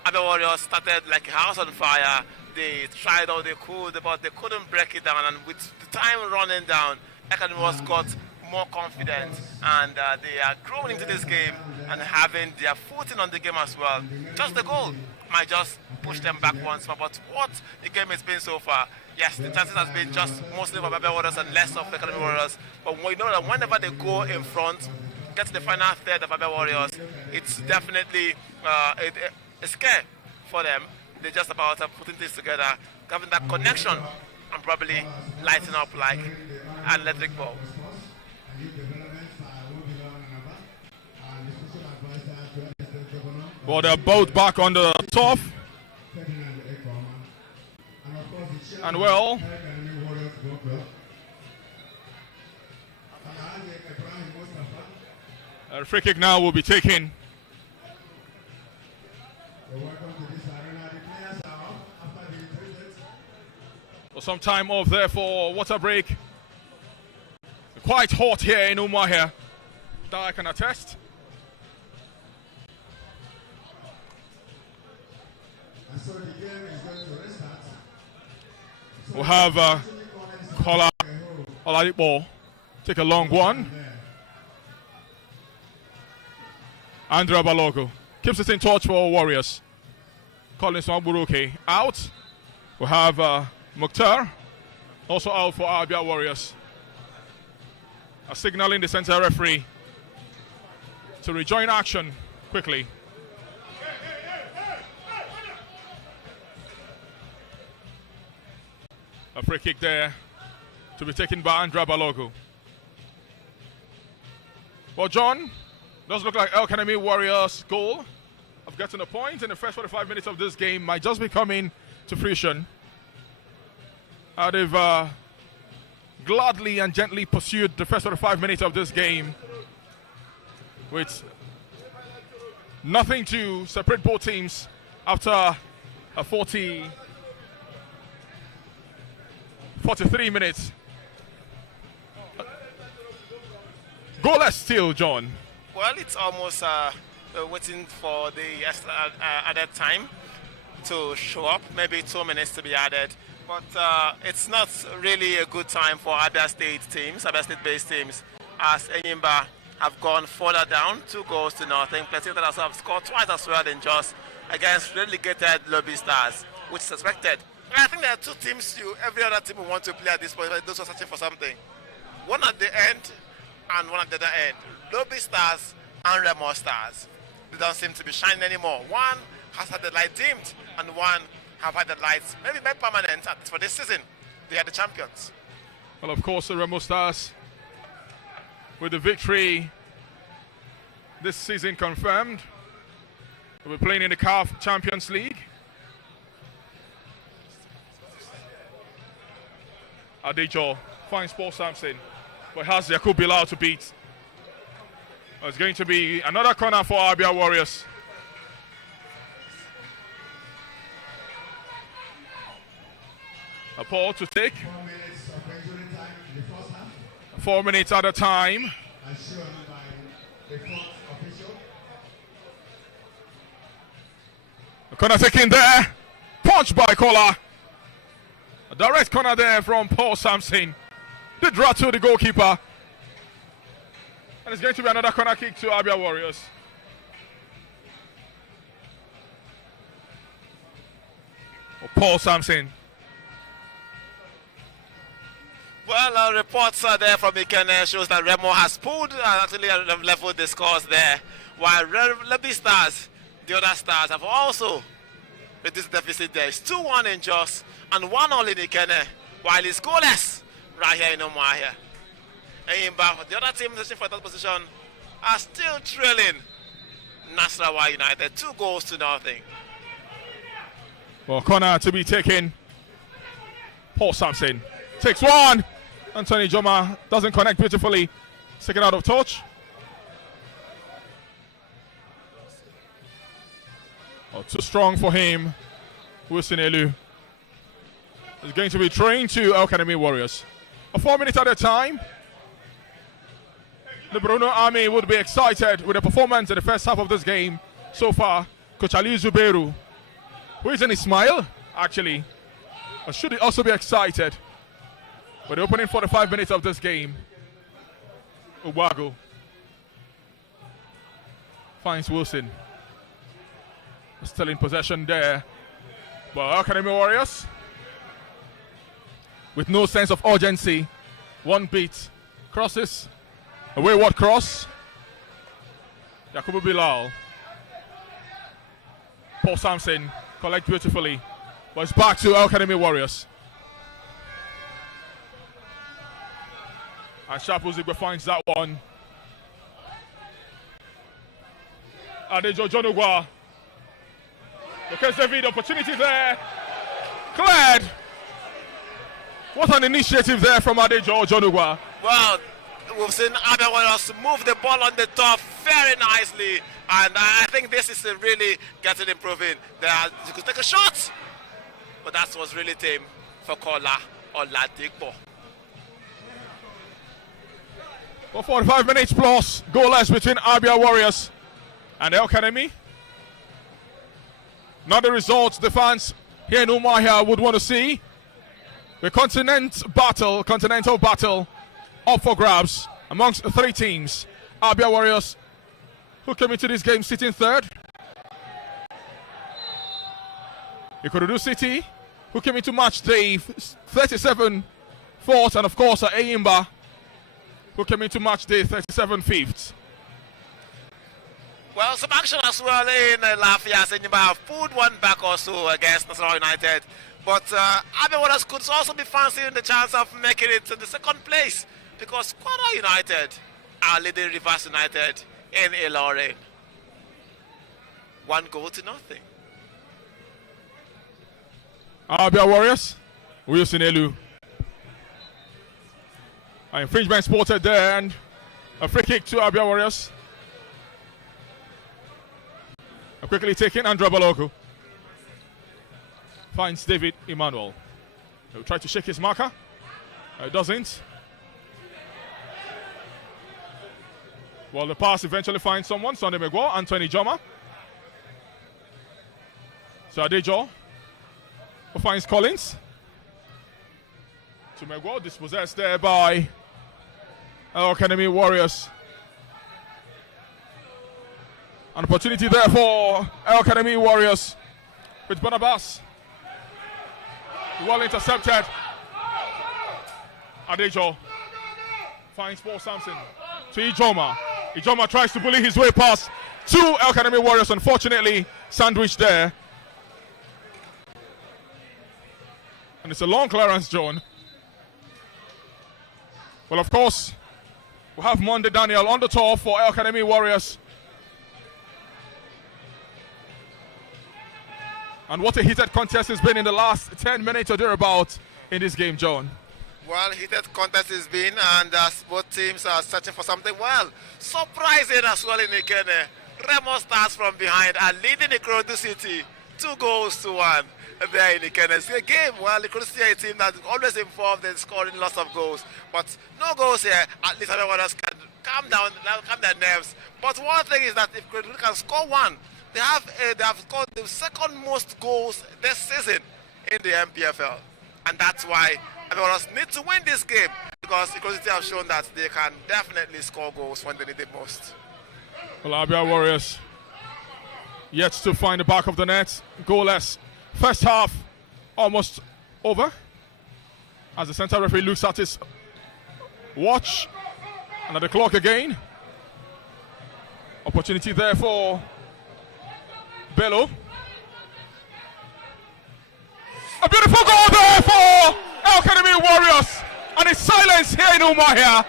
ABIA Warriors started like a house on fire. They tried all they could, but they couldn't break it down. And with the time running down, El-KANEMI Warriors got more confident, and they are growing into this game and having their footing on the game as well. Just the goal might just push them back once more, but what the game has been so far, yes, the chances has been just mostly for ABIA Warriors and less of El-KANEMI Warriors, but we know that whenever they go in front, get to the final third of ABIA Warriors, it's definitely a scare for them. They're just about putting things together, having that connection, and probably lighting up like an electric bulb. Well, they're both back on the turf. And well, a free kick now will be taken. For some time off there for water break. Quite hot here in Umuahia, that I can attest. We'll have Kola Oladipo take a long one. Andrea Balogo keeps it in touch for Warriors. Collins Wamburuke out. We'll have Mukhtar also out for ABIA Warriors. Signaling the center referee to rejoin action quickly. A free kick there to be taken by Andrea Balogo. Well, John, does look like El-KANEMI Warriors' goal of getting a point in the first 45 minutes of this game might just be coming to fruition. They've gladly and gently pursued the first 45 minutes of this game with nothing to separate both teams after a 43 minutes. Goalless still, John. Well, it's almost waiting for the extra added time to show up. Maybe 2 minutes to be added. But it's not really a good time for ABIA State teams, ABIA State-based teams, as Enyimba have gone further down, 2 goals to nothing. Plateau also have scored twice as well than just against relegated Lobby Stars, which is expected. I think there are 2 teams every other team will want to play at this point. Those are searching for something. One at the end and one at the other end. Lobby Stars and Remo Stars. They don't seem to be shining anymore. One has had the light dimmed and one have had the lights maybe made permanent for this season. They are the champions. Well, of course, the Remo Stars with the victory this season confirmed. We'll be playing in the CAF Champions League. Adejo finds Paul Sampson, but has Yakub Bilal to beat. It's going to be another corner for ABIA Warriors. A Paul to take. 4 minutes at a time. The corner taken there. Punch by Kola. A direct corner there from Paul Sampson. Did rattle the goalkeeper. And it's going to be another corner kick to ABIA Warriors. Paul Sampson. Well, reports are there from Ikene shows that Remo has pulled and actually leveled the scores there. While Lobby Stars, the other stars, have also reduced the deficit there. It's 2-1 in Jos and 1-0 in Ikene, while it's goalless right here in Umuahia. The other team searching for that position are still trailing Nasarawa United, 2 goals to nothing. Well, corner to be taken. Paul Sampson takes one. Anthony Joma doesn't connect beautifully. Taken out of touch. Oh, too strong for him. Wilson Elu is going to be throwing to El-KANEMI Warriors. A 4 minutes at a time. The Bruno Army would be excited with the performance in the first half of this game so far. Coach Ali Zubeiru, who is in his smile, actually, but should also be excited with the opening 45 minutes of this game. Ubago finds Wilson. Still in possession there. But El-KANEMI Warriors, with no sense of urgency, one beat, crosses, a wayward cross, Yakubu Bilal. Paul Sampson collect beautifully. But it's back to El-Kanemi Warriors. And Shapu Zigwe finds that one. Adejo Jonugwa. Because David, opportunity there. Cleared. What an initiative there from Adejo Jonugwa. Well, we've seen ABIA Warriors move the ball on the top very nicely. And I think this is really getting improving. You could take a shot. But that was really tame for Kola Oladipo. For 45 minutes plus, goalless between ABIA Warriors and El-Kanemi. Not the results the fans here in Umuahia would want to see. The continental battle up for grabs amongst the three teams. ABIA Warriors, who came into this game sitting third. Ikorodu City, who came into match day 37 fourth, and of course Ayimba, who came into match day 37 fifth. Well, some action as well in Lafayette. Ayimba have pulled one back also against Nassau United. But ABIA Warriors could also be fancying the chance of making it to the second place, because Kwara United are leading Rivers United in Ilorin. 1-0. ABIA Warriors, Wilson Elu. An infringement spotted there, and a free kick to ABIA Warriors. Quickly taken, Andra Baloko finds David Emmanuel. He'll try to shake his marker. It doesn't. Well, the pass eventually finds someone. Sunday Megwo, Anthony Joma. So Adejo, who finds Collins. To Megwo, dispossessed there by El-Kanemi Warriors. An opportunity there for El-Kanemi Warriors with Barnabas. Well intercepted. Adejo finds Paul Sampson to Ijoma. Ijoma tries to bully his way past two El-Kanemi Warriors. Unfortunately, sandwiched there. And it's a long clearance, John. Well, of course, we have Monday Daniel on the tour for El-Kanemi Warriors. And what a heated contest has been in the last 10 minutes or thereabouts in this game, John. Well, heated contest has been, and both teams are searching for something. Well, surprising as well in Ikene. Remo starts from behind and leading Ikorodu City 2-1 there in Ikene. It's a game, well, Ikorodu City is a team that is always involved in scoring lots of goals. But no goals here. At least others can calm their nerves. But one thing is that if Ikorodu can score one, they have scored the second most goals this season in the NPFL. And that's why Warriors need to win this game, because Ikorodu City have shown that they can definitely score goals when they need it most. Well, ABIA Warriors yet to find the back of the net. Goalless. First half almost over. As the center referee looks at his watch and at the clock again. Opportunity there for Bello. A beautiful goal there for El-Kanemi Warriors. And it's silence here in Umuahia.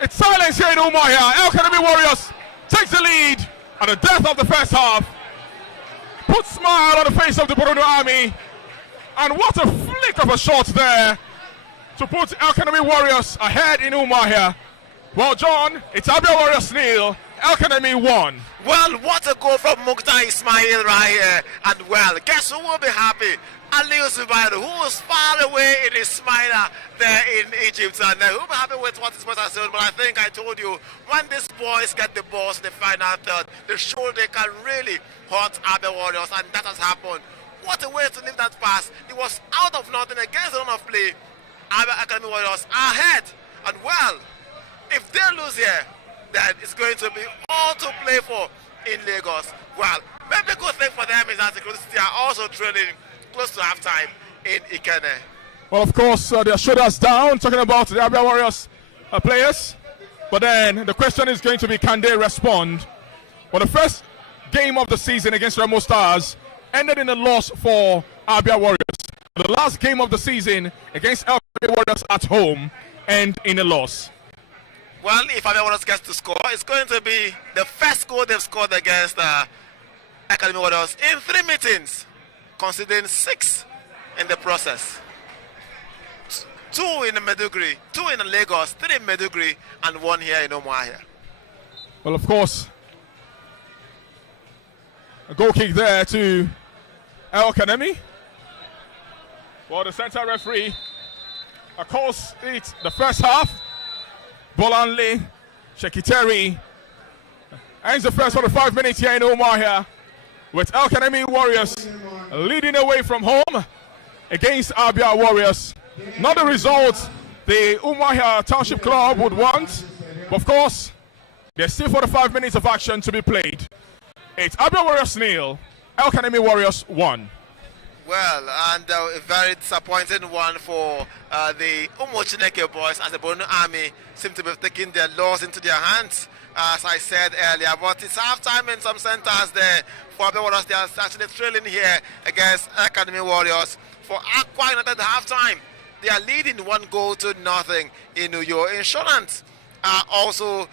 It's silence here in Umuahia. El-Kanemi Warriors takes the lead at the death of the first half. Puts smile on the face of the Burundi Army. And what a flick of a shot there to put El-Kanemi Warriors ahead in Umuahia. Well, John, it's ABIA Warriors nil, El-Kanemi 1. Well, what a goal from Mukhtar Ismail right here. And well, guess who will be happy? Aliou Zubairu, who was far away in his smile there in Egypt. And who will be happy with what his boys are doing. But I think I told you, when these boys get the balls in the final third, they show they can really hurt ABIA Warriors. And that has happened. What a way to leave that pass. It was out of nothing against the run of play. ABIA Warriors are ahead. And well, if they lose here, then it's going to be all to play for in Lagos. Well, maybe a good thing for them is that the Ikorodu City are also trailing close to halftime in Ikene. Well, of course, their shoulders down, talking about the ABIA Warriors players. But then the question is going to be, can they respond? Well, the first game of the season against Remo Stars ended in a loss for ABIA Warriors. The last game of the season against El-KANEMI Warriors at home ended in a loss. Well, if ABIA Warriors gets to score, it's going to be the first goal they've scored against El-KANEMI Warriors in 3 meetings, considering 6 in the process. 2 in Maiduguri, 2 in Lagos, 3 in Maiduguri, and 1 here in Umuahia. Well, of course, a goal kick there to El-KANEMI. Well, the center referee calls it the first half. Bolanle Shekiteri ends the first 45 minutes here in Umuahia, with El-KANEMI Warriors leading away from home against ABIA Warriors. Not the result the Umuahia Township Club would want, but of course, there's still 45 minutes of action to be played. It's ABIA Warriors 0, El-KANEMI Warriors 1. Well, and a very disappointing one for the Umochineke boys, as the Bono Army seem to be taking their laws into their hands, as I said earlier. But it's half-time in some centers there for ABIA Warriors. They are actually trailing here against El-KANEMI Warriors. For Aqua United, half-time, they are leading 1-0 in Uyo. Insurance are also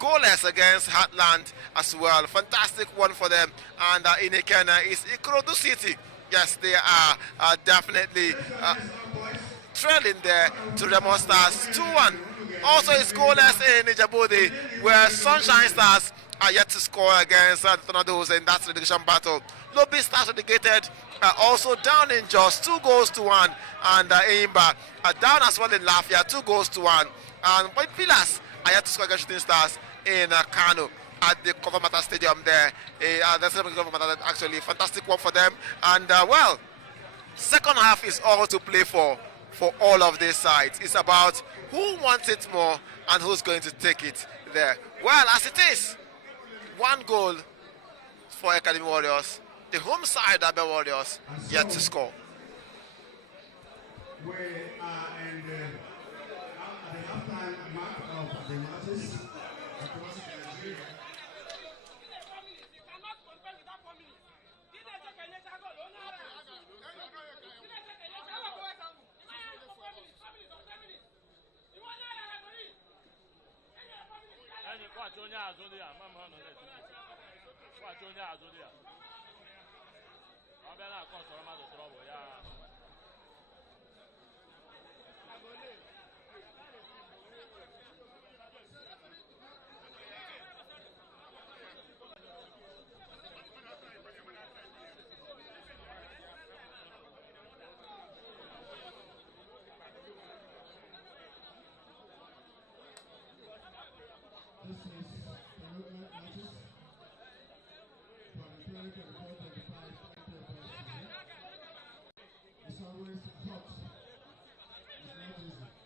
goalless against Heartland as well. Fantastic one for them. And in Ikena is Ikorodu City. Yes, they are definitely trailing there to Remo Stars 2-1. Also, it's goalless in Ijabode, where Sunshine Stars are yet to score against the Tornadoes in that relegation battle. Lobby Stars relegated, also down in Jos, 2-1, and Eimba down as well in Lafia, 2-1. And White Pillars are yet to score against Shooting Stars in Kano at the Kovamata Stadium there. Actually, fantastic work for them. And well, second half is all to play for all of these sides. It's about who wants it more and who's going to take it there. Well, as it is, 1 goal for El-KANEMI Warriors. The home side, ABIA Warriors, yet to score. We are in the halftime mark of the matches across Nigeria. This is development matches from the 2024-25 NPFL season. It's always hot. It's not easy.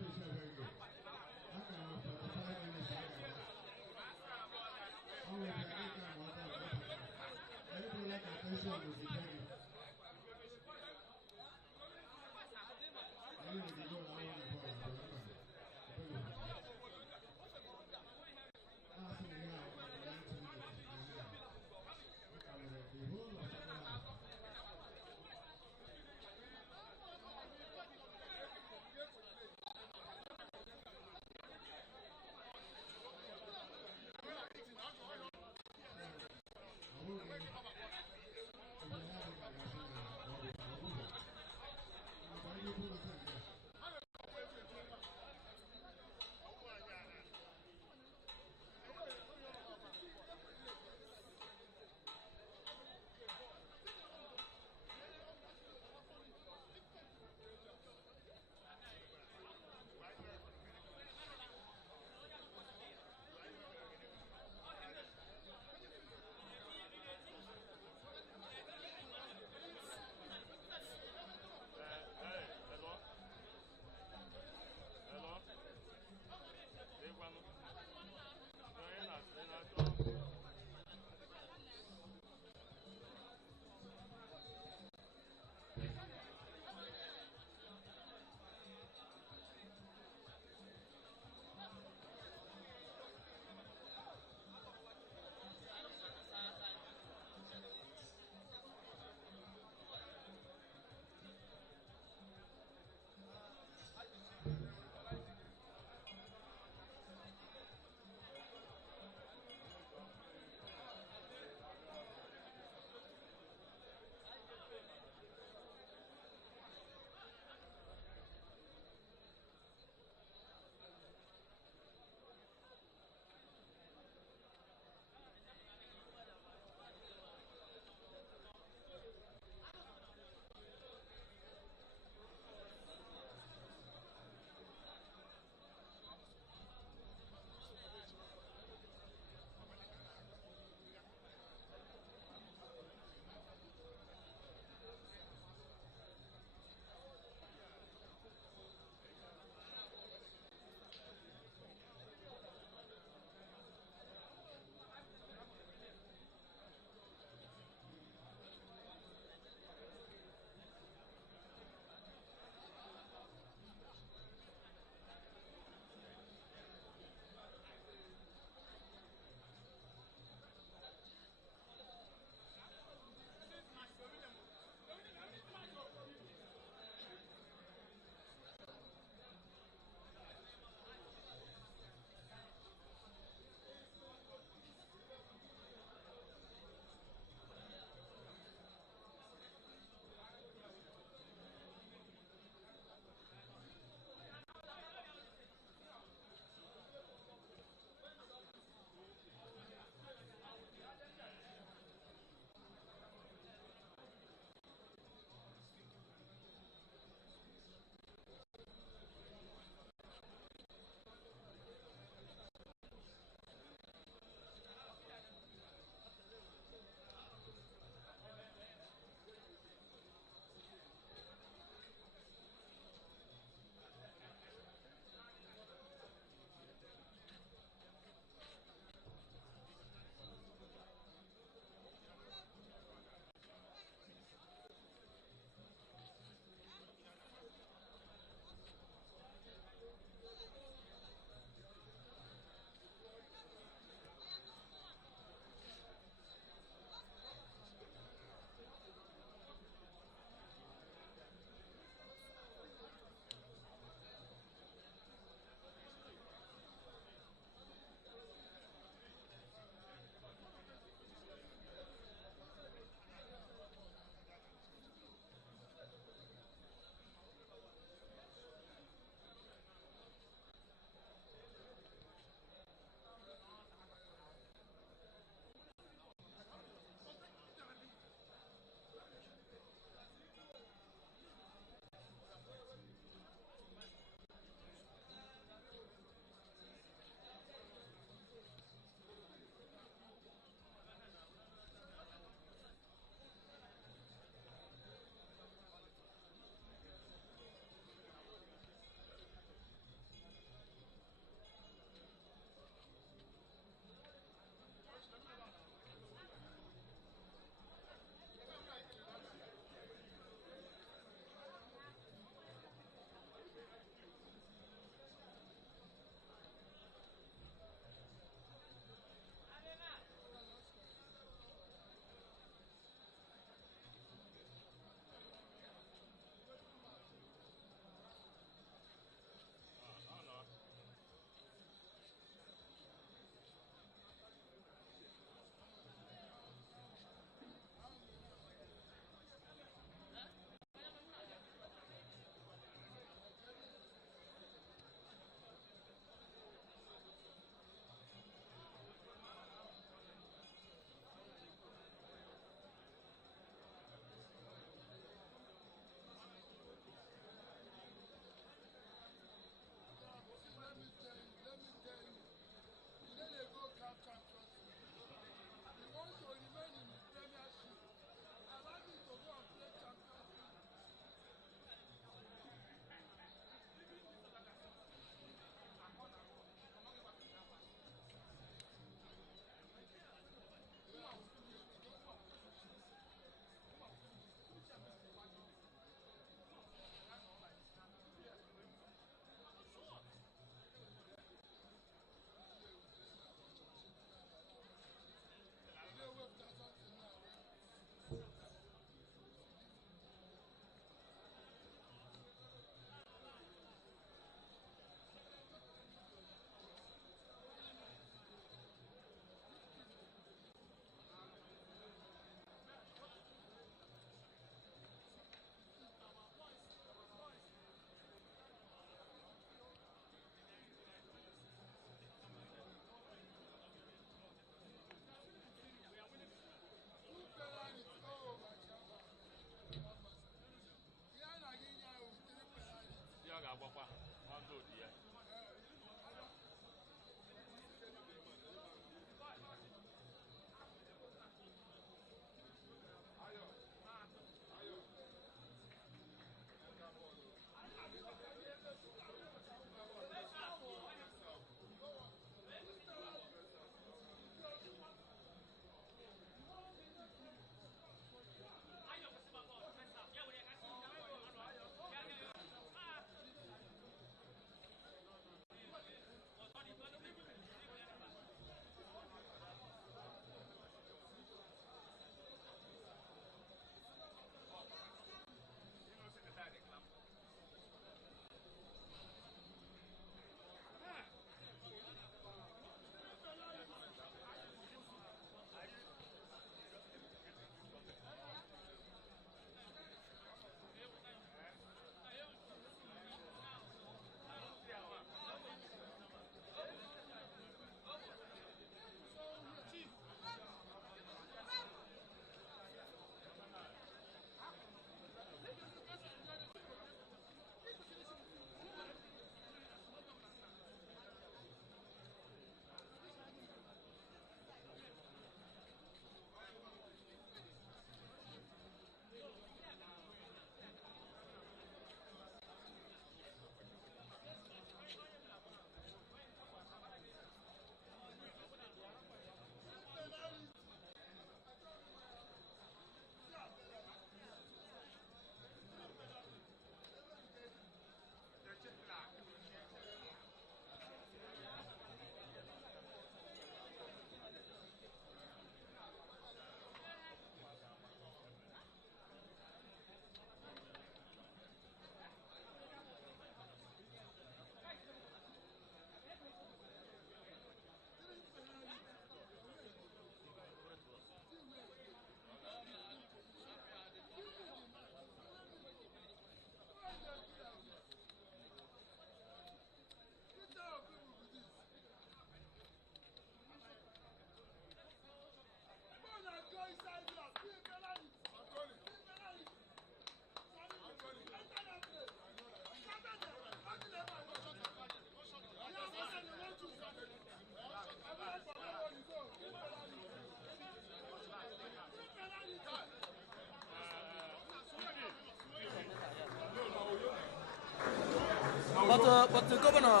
But the governor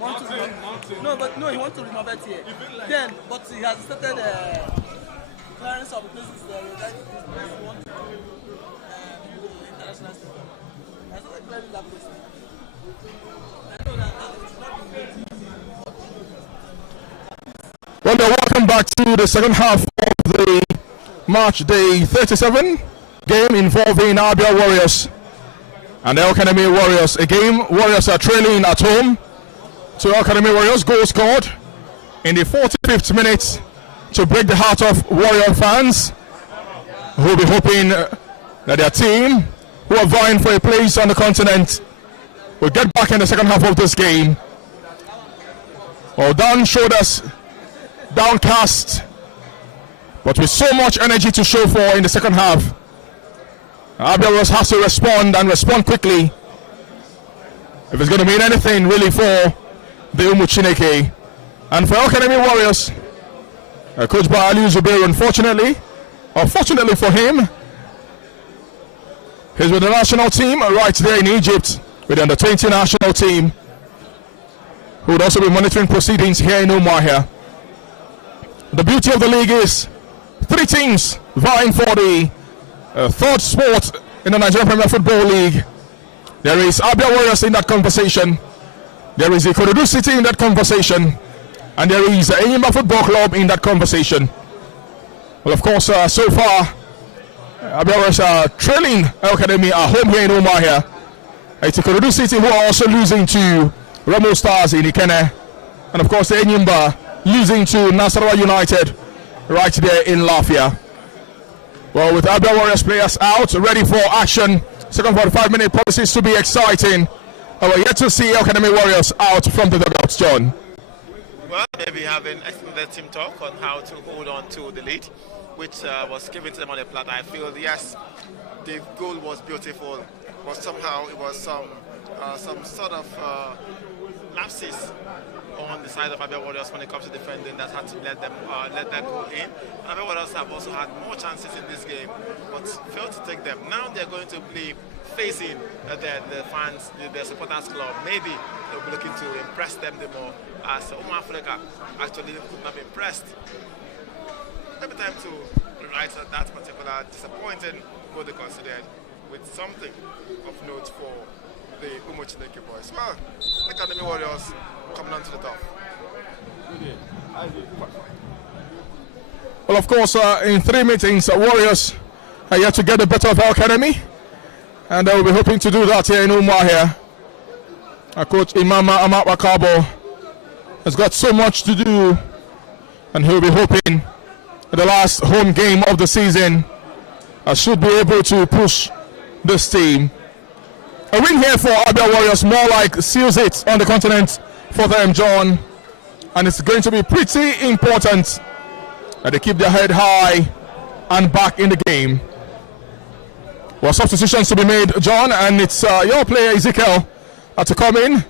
wants to he wants to renovate here. Then, but he has started clearance of places there. That he wants to build the international stadium. I started clearing that place. I know that it's not been Well, welcome back to the second half of the match day 37 game involving ABIA Warriors and EL-KANEMI Warriors. A game Warriors are trailing at home to EL-KANEMI Warriors. Goal scored in the 45th minute to break the heart of Warrior fans who will be hoping that their team, who are vying for a place on the continent, will get back in the second half of this game. Well, Dan showed us downcast, but with so much energy to show for in the second half. ABIA Warriors has to respond and respond quickly if it's going to mean anything really for the Umuchineke. And for EL-KANEMI Warriors, coached by Ali Zubairu, unfortunately, or fortunately for him, he's with the national team right there in Egypt with the under-20 national team, who would also be monitoring proceedings here in Umuahia. The beauty of the league is 3 teams vying for the third spot in the Nigerian Premier Football League. There is ABIA Warriors in that conversation. There is Ikorodu City in that conversation. And there is Enyimba Football Club in that conversation. Well, of course, so far, ABIA Warriors are trailing EL-KANEMI at home here in Umuahia. It's Ikorodu City who are also losing to Remo Stars in Ikene. And of course, the Enyimba losing to Nasarawa United right there in Lafia. Well, with ABIA Warriors players out, ready for action, second 45-minute promises to be exciting. We're yet to see EL-KANEMI Warriors out from the dugouts, John. Well, maybe having extended team talk on how to hold on to the lead, which was given to them on the platter. I feel, yes, the goal was beautiful, but somehow it was some sort of lapses on the side of ABIA Warriors when it comes to defending that had to let that go in. And ABIA Warriors have also had more chances in this game, but failed to take them. Now they're going to be facing the fans, the supporters club. Maybe they'll be looking to impress them the more, as Omar Africa actually could not be impressed. Maybe time to rewrite that particular disappointing goal they considered with something of note for the Umuchineke boys. Well, EL-KANEMI Warriors coming on to the top. Well, of course, in 3 meetings, Warriors are yet to get the better of EL-KANEMI, and they will be hoping to do that here in Umuahia. Coach Imama Amat Wakabo has got so much to do, and he'll be hoping that the last home game of the season should be able to push this team. A win here for ABIA Warriors more like seals it on the continent for them, John. And it's going to be pretty important that they keep their head high and back in the game. Well, substitutions to be made, John, and it's your player, Ezekiel, to come in.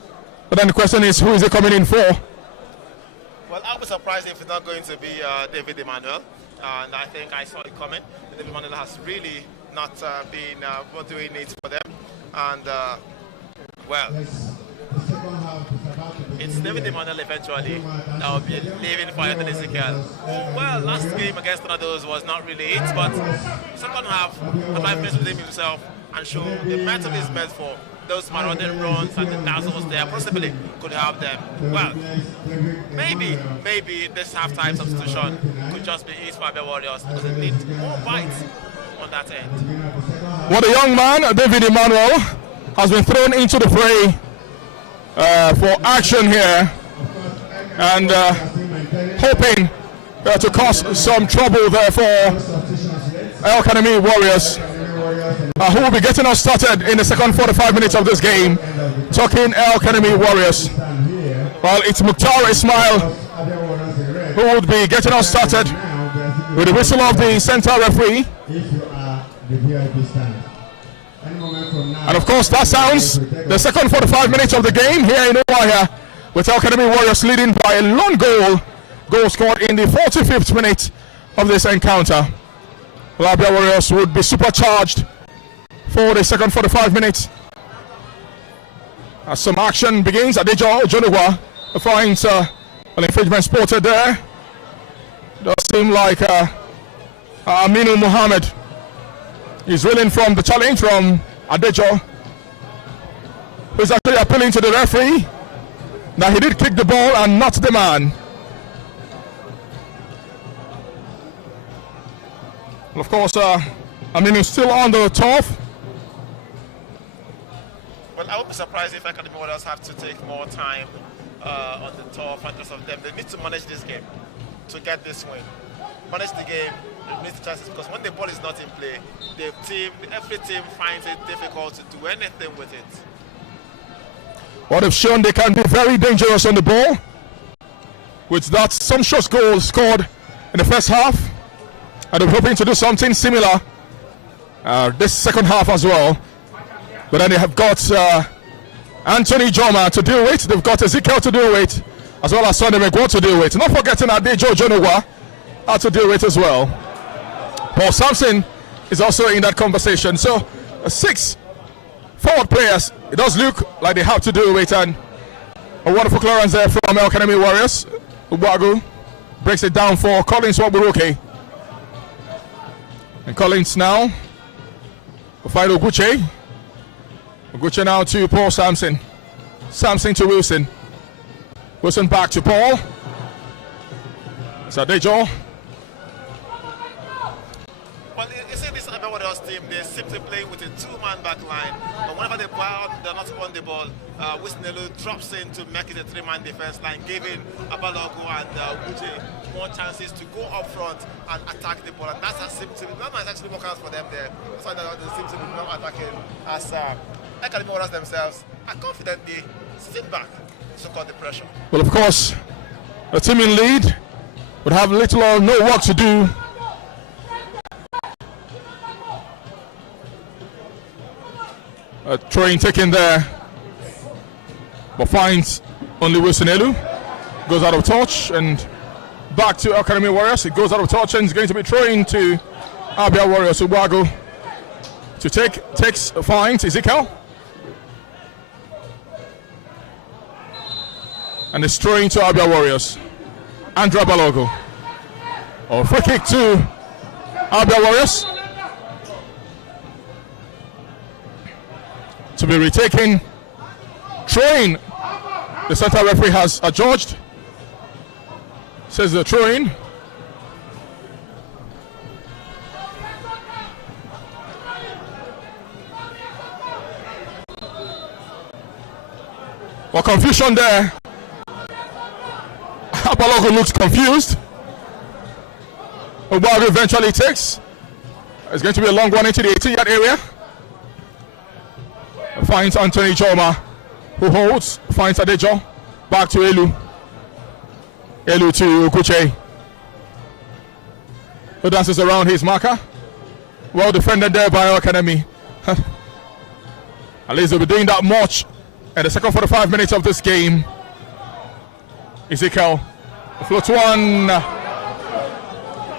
But then the question is, who is he coming in for? Well, I'll be surprised if it's not going to be David Emmanuel. And I think I saw it coming. David Emmanuel has really not been doing it for them. And, well, it's David Emmanuel eventually that will be leaving for Anthony Ezekiel. Well, last game against Tornadoes was not really it, but second half, the 5 minutes with him himself and show the metal is meant for those marauding runs and the dazzles there possibly could help them. Well, maybe this halftime substitution could just be it for ABIA Warriors because they need more bites on that end. What a young man, David Emmanuel, has been thrown into the fray for action here, and hoping to cause some trouble there for EL-KANEMI Warriors, who will be getting us started in the second 45 minutes of this game. Talking EL-KANEMI Warriors. Well, it's Mukhtar Ismail who would be getting us started with the whistle of the center referee. And of course, that sounds the second 45 minutes of the game here in Umuahia, with EL-KANEMI Warriors leading by a lone goal scored in the 45th minute of this encounter. Well, ABIA Warriors would be supercharged for the second 45 minutes. As some action begins, Adejo Jonugwa finds an infringement spotted there. Does seem like Aminu Mohammed is reeling from the challenge from Adejo, who's actually appealing to the referee that he did kick the ball and not the man. Well, of course, Aminu is still on the turf. Well, I would be surprised if Academy Warriors have to take more time on the turf and just of them. They need to manage this game to get this win. Manage the game, limit the chances, because when the ball is not in play, every team finds it difficult to do anything with it. Well, they've shown they can be very dangerous on the ball. With that, some shots goals scored in the first half, and they're hoping to do something similar this second half as well. But then they have got Anthony Joma to do it. They've got Ezekiel to do it, as well as Sonny McGraw to do it. Not forgetting Adejo Jonugwa to do it as well. Paul Sampson is also in that conversation. So 6 forward players. It does look like they have to do it, and a wonderful clearance there from EL-KANEMI Warriors. Ubagu breaks it down for Collins Waburuke. And Collins now will find Oguche. Oguche now to Paul Sampson. Sampson to Wilson. Wilson back to Paul. It's Adejo. Well, you see this Abia Warriors team, they seem to play with a 2-man back line. But whenever they're not on the ball, Wisnelu drops in to make it a 3-man defense line, giving Abalogu and Uche more chances to go up front and attack the ball. And that's actually working out for them there. That's why they seem to be not attacking, as Academy Warriors themselves are confidently sitting back to cut the pressure. Well, of course, the team in lead would have little or no work to do. A train taken there, but finds only Wilson Elu. Goes out of touch and back to EL-KANEMI Warriors. It goes out of touch and is going to be thrown to ABIA Warriors. Ubago to finds Ezekiel. And it's throwing to ABIA Warriors. Andra Balogo. Free kick to ABIA Warriors. To be retaken. Throw-in. The center referee has adjudged. Says the throw-in. Well, confusion there. Abalogo looks confused. Ubago eventually takes. It's going to be a long one into the 18-yard area. Finds Anthony Joma, who holds. Finds Adejo. Back to Elu. Elu to Okuche, who dances around his marker. Well defended there by EL-KANEMI. At least they'll be doing that much in the second 45 minutes of this game. Ezekiel floats one,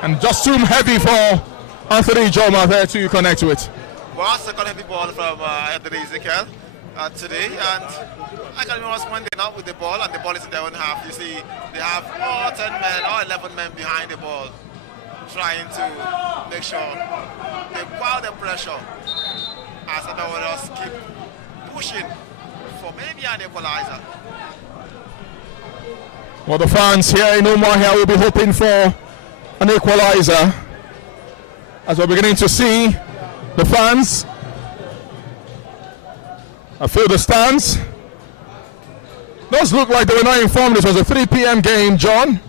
and just too heavy for Anthony Joma there to connect with. Well, second heavy ball from Anthony Ezekiel today, and Academy was one day out with the ball, and the ball is in their own half. You see, they have all 10 men or 11 men behind the ball, trying to make sure they pile the pressure as the Warriors keep pushing for maybe an equalizer. Well, the fans here in Umuahia will be hoping for an equalizer, as we're beginning to see the fans. I feel the stands. Does look like they were not informed this was a 3 p.m. game, John.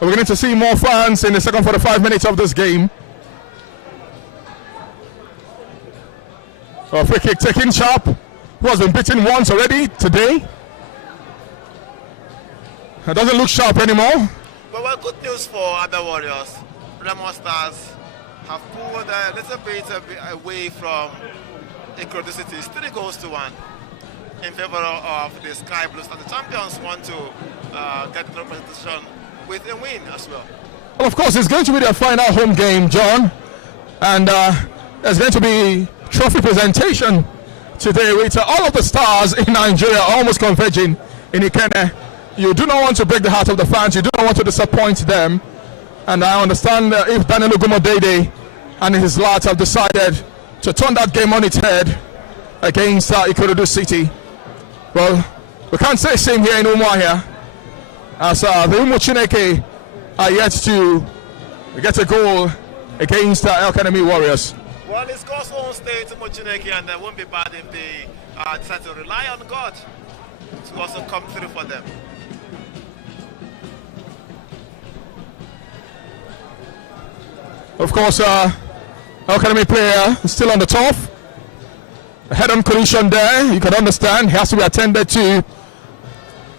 We're beginning to see more fans in the second 45 minutes of this game. A free kick taken, Sharp, who has been beaten once already today. It doesn't look sharp anymore. But well, good news for other Warriors. Remo Stars have pulled a little bit away from incredulity. 3 goals to 1 in favor of the Sky Blues. And the champions want to get the representation with a win as well. Well, of course, it's going to be their final home game, John. And there's going to be trophy presentation today with all of the stars in Nigeria almost converging in Ikene. You do not want to break the heart of the fans. You do not want to disappoint them. And I understand if Daniel Ogumodede and his lads have decided to turn that game on its head against Ikorodu City. Well, we can't say same here in Umuahia, as the Umu Chineke are yet to get a goal against El-KANEMI Warriors. Well, it's God's own state to Mochineke, and it won't be bad if they decide to rely on God to also come through for them. Of course, El-KANEMI player is still on the turf. A head-on collision there, you can understand, he has to be attended to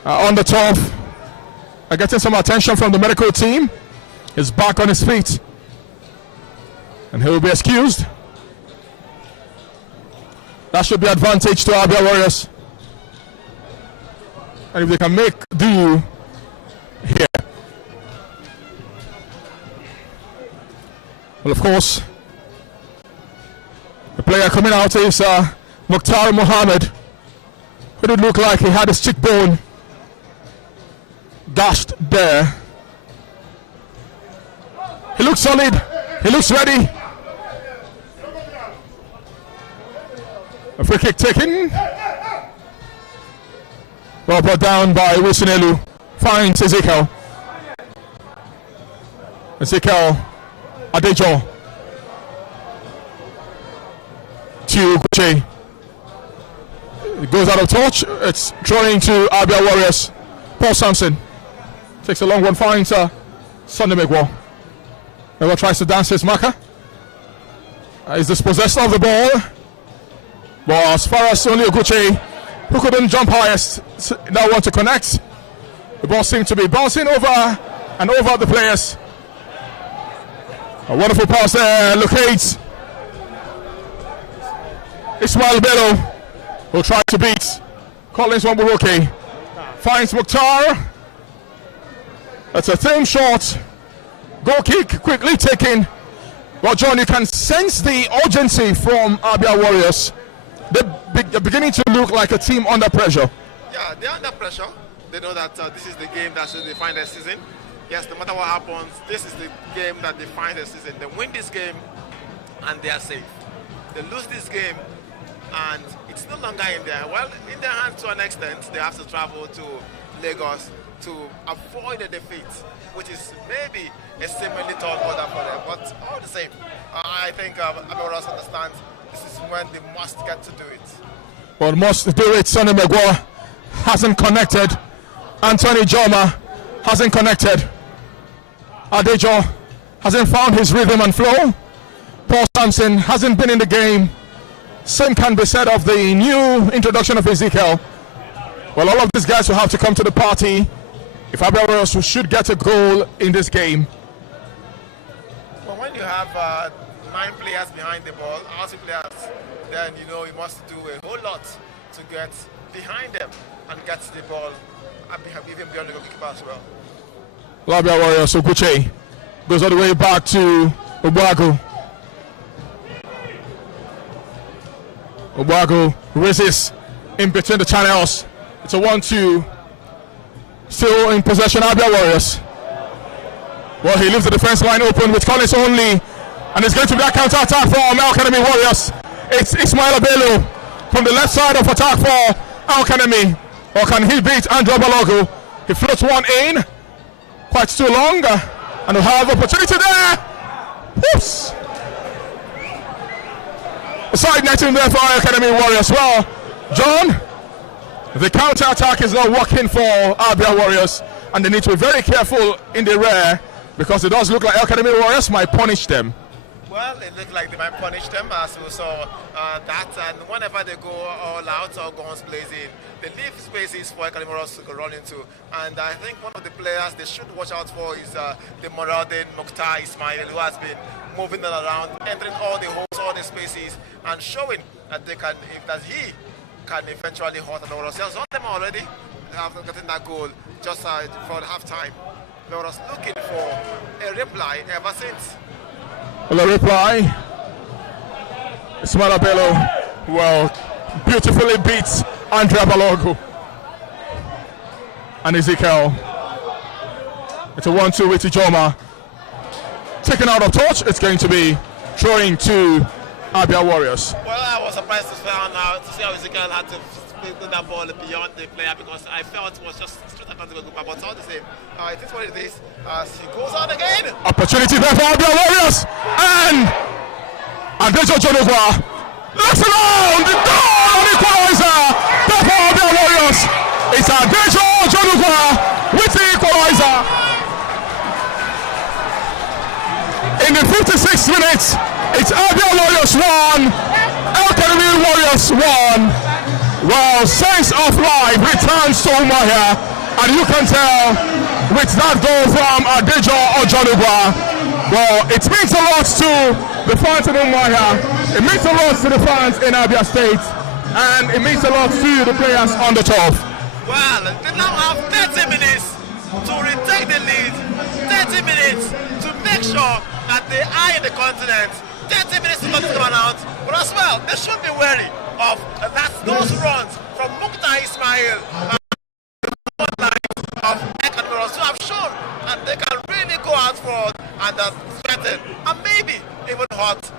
on the turf. Getting some attention from the medical team. He's back on his feet. And he will be excused. That should be advantage to ABIA Warriors. And if they can make do here. Well, of course, the player coming out is Mukhtar Mohammed, who did look like he had his cheekbone gashed there. He looks solid. He looks ready. A free kick taken. Well brought down by Wilson Elu. Finds Ezekiel. Ezekiel Adejo. To Gucci. It goes out of touch. It's throwing to ABIA Warriors. Paul Sampson. Takes a long one. Finds Sunday Megwa. Never tries to dance his marker. He's dispossessed of the ball. But as far as only Oguchi, who couldn't jump highest, now want to connect. The ball seemed to be bouncing over and over the players. A wonderful pass there, locates Ismail Bello, who tried to beat Collins Wamburoke. Finds Mukhtar. That's a thin shot. Goal kick quickly taken. Well, John, you can sense the urgency from ABIA Warriors. They're beginning to look like a team under pressure. Yeah, they're under pressure. They know that this is the game that should define their season. Yes, no matter what happens, this is the game that defines their season. They win this game and they are safe. They lose this game and it's no longer in their, well, in their hands to an extent. They have to travel to Lagos to avoid a defeat, which is maybe a seemingly tall order for them. But all the same, I think Amoros understands this is when they must get to do it. Well, must do it. Sonny Megwa hasn't connected. Anthony Joma hasn't connected. Adejo hasn't found his rhythm and flow. Paul Sampson hasn't been in the game. Same can be said of the new introduction of Ezekiel. Well, all of these guys will have to come to the party if ABIA Warriors should get a goal in this game. Well, when you have 9 players behind the ball, 8 players, then you know you must do a whole lot to get behind them and get the ball even beyond the goalkeeper as well. ABIA Warriors, Oguche goes all the way back to Obuagu. Obuagu races in between the channels. It's a 1-2. Still in possession, ABIA Warriors. Well, he leaves the defense line open with Collins only. And it's going to be a counter-attack from El-KANEMI Warriors. It's Ismail Abelu from the left side of attack for El-KANEMI. Or can he beat Andrew Balogu? He floats one in. Quite too long. And we'll have opportunity there. Whoops. A side netting there for El-KANEMI Warriors. Well, John, the counter-attack is not working for ABIA Warriors. And they need to be very careful in the rear, because it does look like El-KANEMI Warriors might punish them. Well, it looked like they might punish them, as we saw that. And whenever they go all out or guns blazing, they leave spaces for El-KANEMI Warriors to run into. And I think one of the players they should watch out for is the Moradin Mukhtar Ismail, who has been moving them around, entering all the holes, all the spaces, and showing that they can, that he can eventually hurt the Warriors. He has done them already after getting that goal just for half-time. They were looking for a reply ever since. Well, a reply. Ismail Bello, well, beautifully beats Andrea Balogu. And Ezekiel. It's a 1-2 with Ijoma. Taken out of touch, it's going to be throwing to ABIA Warriors. Well, I was surprised to see how Ezekiel had to put that ball beyond the player, because I felt it was just straight across the goalkeeper. But all the same, it is what it is. As he goes on again. Opportunity there for ABIA Warriors. And Adejo Jonogwa looks around. The goal on the equalizer. There for ABIA Warriors. It's Adejo Jonogwa with the equalizer. In the 56th minute, it's ABIA Warriors 1, El-KANEMI Warriors 1. Well, sense of life returns to Umuahia, and you can tell with that goal from Adejo Ojonugwa. Well, it means a lot to the fans in Umuahia, it means a lot to the fans in Abia State, and it means a lot to the players on the top. Well, they now have 30 minutes to retake the lead, 30 minutes to make sure that they are in the continent, 30 minutes to come to the run out, but as well, they should be wary of those runs from Mukhtar Ismail and the of EL-KANEMI, so I'm sure that they can really go out forward and threaten and maybe even hurt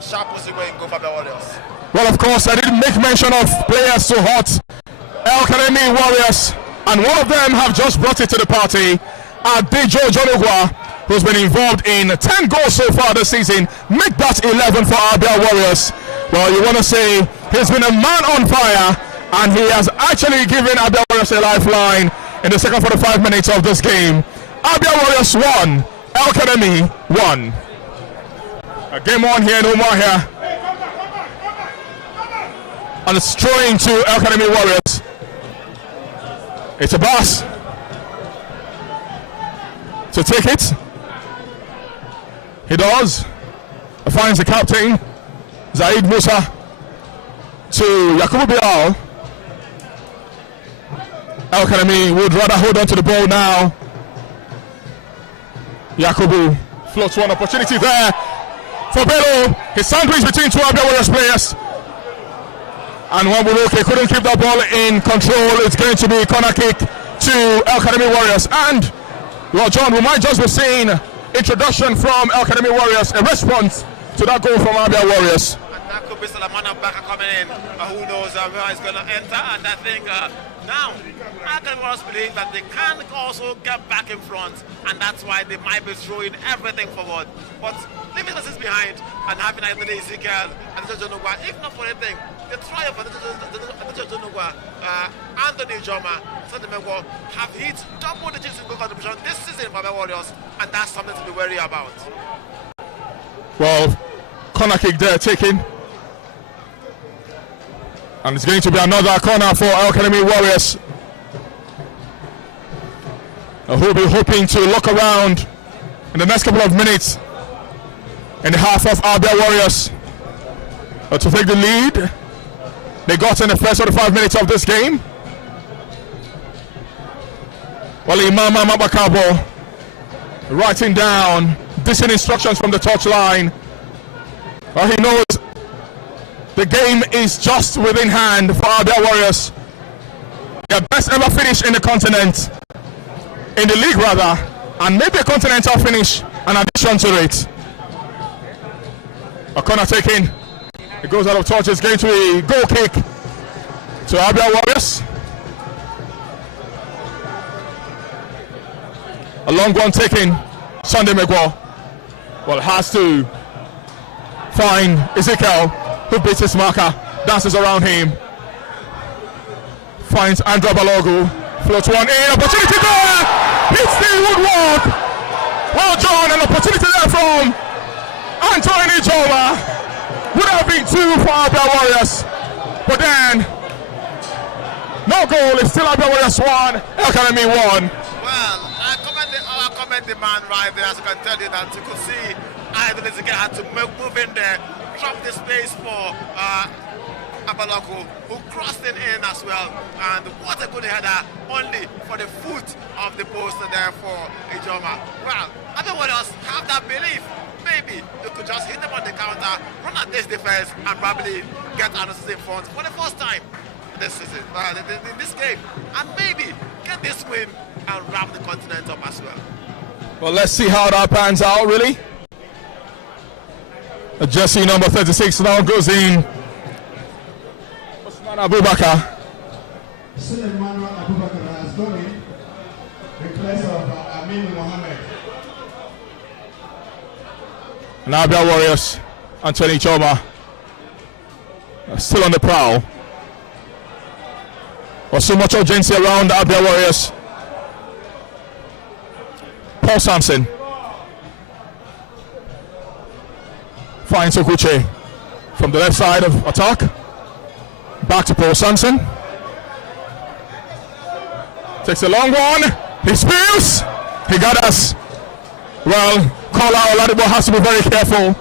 sharp Musiwe go for the Warriors. Well, of course, I didn't make mention of players to hurt El-KANEMI Warriors, and one of them have just brought it to the party. Adejo Jonogwa, who's been involved in 10 goals so far this season, make that 11 for ABIA Warriors. Well, you want to say he's been a man on fire, and he has actually given ABIA Warriors a lifeline in the second 45 minutes of this game. ABIA Warriors 1, El-KANEMI 1. A game on here in Umuahia. And it's throwing to El-KANEMI Warriors. It's a pass to take it. He does. Finds the captain, Zaid Musa, to Yakubu Bilal. El-KANEMI would rather hold on to the ball now. Yakubu floats one opportunity there for Bello. His sandwich between two ABIA Warriors players. And Wambuloke couldn't keep that ball in control. It's going to be a corner kick to El-KANEMI Warriors. And, well, John, we might just be seeing introduction from El-KANEMI Warriors, a response to that goal from ABIA Warriors. And that could be Salamana Baka coming in. Who knows where he's going to enter. And I think now El-KANEMI Warriors believe that they can also get back in front. And that's why they might be throwing everything forward. But leaving us behind and having either Ezekiel and Jonogwa, if not for anything, the triumph of Jonogwa, Anthony Ijoma, Sadimego have hit double digits in goal contribution this season for the Warriors, and that's something to be wary about. Well, corner kick there taken. And it's going to be another corner for El-KANEMI Warriors, who will be hoping to look around in the next couple of minutes in the half of ABIA Warriors to take the lead. They got in the first 45 minutes of this game. Well, Imama Mabakabo writing down decent instructions from the touchline. Well, he knows the game is just within hand for ABIA Warriors. Their best ever finish in the continent, in the league rather, and maybe a continental finish in addition to it. A corner taken. It goes out of touch. It's going to be a goal kick to ABIA Warriors. A long one taken. Sunday Megwa, well, has to find Ezekiel, who beats his marker, dances around him. Finds Andrea Balogu, floats one in, opportunity there! Hits the woodwork! Well done, an opportunity there from Anthony Ijoma. Would have been two for ABIA Warriors, but then no goal. It's still ABIA Warriors 1, El-KANEMI 1. Well, I comment the man right there, as you can tell you that you could see either Ezekiel had to move in there, drop the space for Abaloku, who crossed in as well, and what a good header, only for the foot of the post there for Ijoma. Well, ABIA Warriors have that belief maybe you could just hit them on the counter, run at this defense, and probably get Anderson in front for the first time this season, in this game, and maybe get this win and wrap the continent up as well. Well, let's see how that pans out, really. Jersey number 36 now goes in. Osman Abubakar. Suleiman Abubakar has gone in place of Amin Mohammed. And ABIA Warriors, Anthony Choma, still on the prowl. There's so much urgency around the ABIA Warriors. Paul Sampson finds Okuche from the left side of attack. Back to Paul Sampson. Takes a long one. He spills. He got us. Well, Kola Oladipo has to be very careful.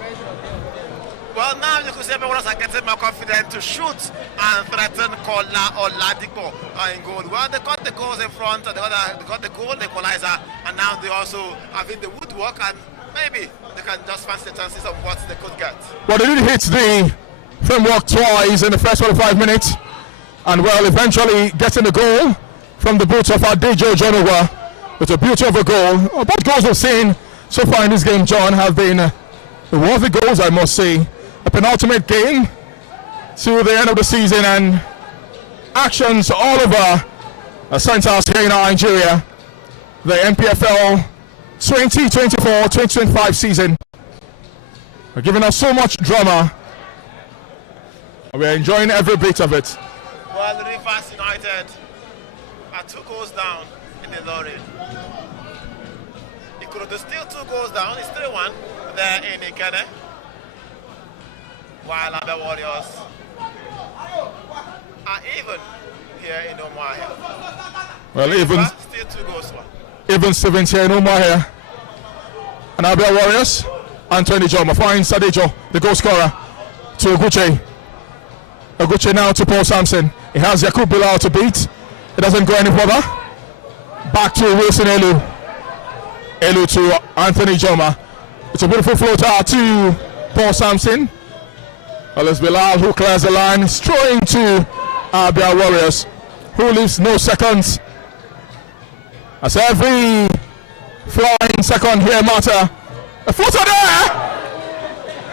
Well, now you could say everyone are getting more confident to shoot and threaten Kola Oladipo in goal. Well, they got the goals in front, they got the goal, the equalizer, and now they also have in the woodwork, and maybe they can just fancy the chances of what they could get. Well, they did hit the framework twice in the first 45 minutes, and well, eventually getting the goal from the boots of Adejo Jonowa with a beauty of a goal. Both goals we've seen so far in this game, John, have been worthy goals, I must say. A penultimate game to the end of the season, and actions all over centers here in Nigeria. The NPFL 2024-2025 season are giving us so much drama. We're enjoying every bit of it. Well, the Rivers United are 2 goals down in the lorry. It could have still 2 goals down. It's 3-1 there in Ikene. While ABIA Warriors are even here in Umuahia. Well, even still 2 goals one. Even Stevens here in Umuahia. And ABIA Warriors, Anthony Joma finds Sadejo, the goal scorer, to Oguche. Oguche now to Paul Sampson. He has Yakub Bilal to beat. It doesn't go any further. Back to Wilson Elu. Elu to Anthony Joma. It's a beautiful floater to Paul Sampson. Well, it's Bilal who clears the line, throwing to ABIA Warriors, who leaves no seconds. As every flying second here matter. A floater there!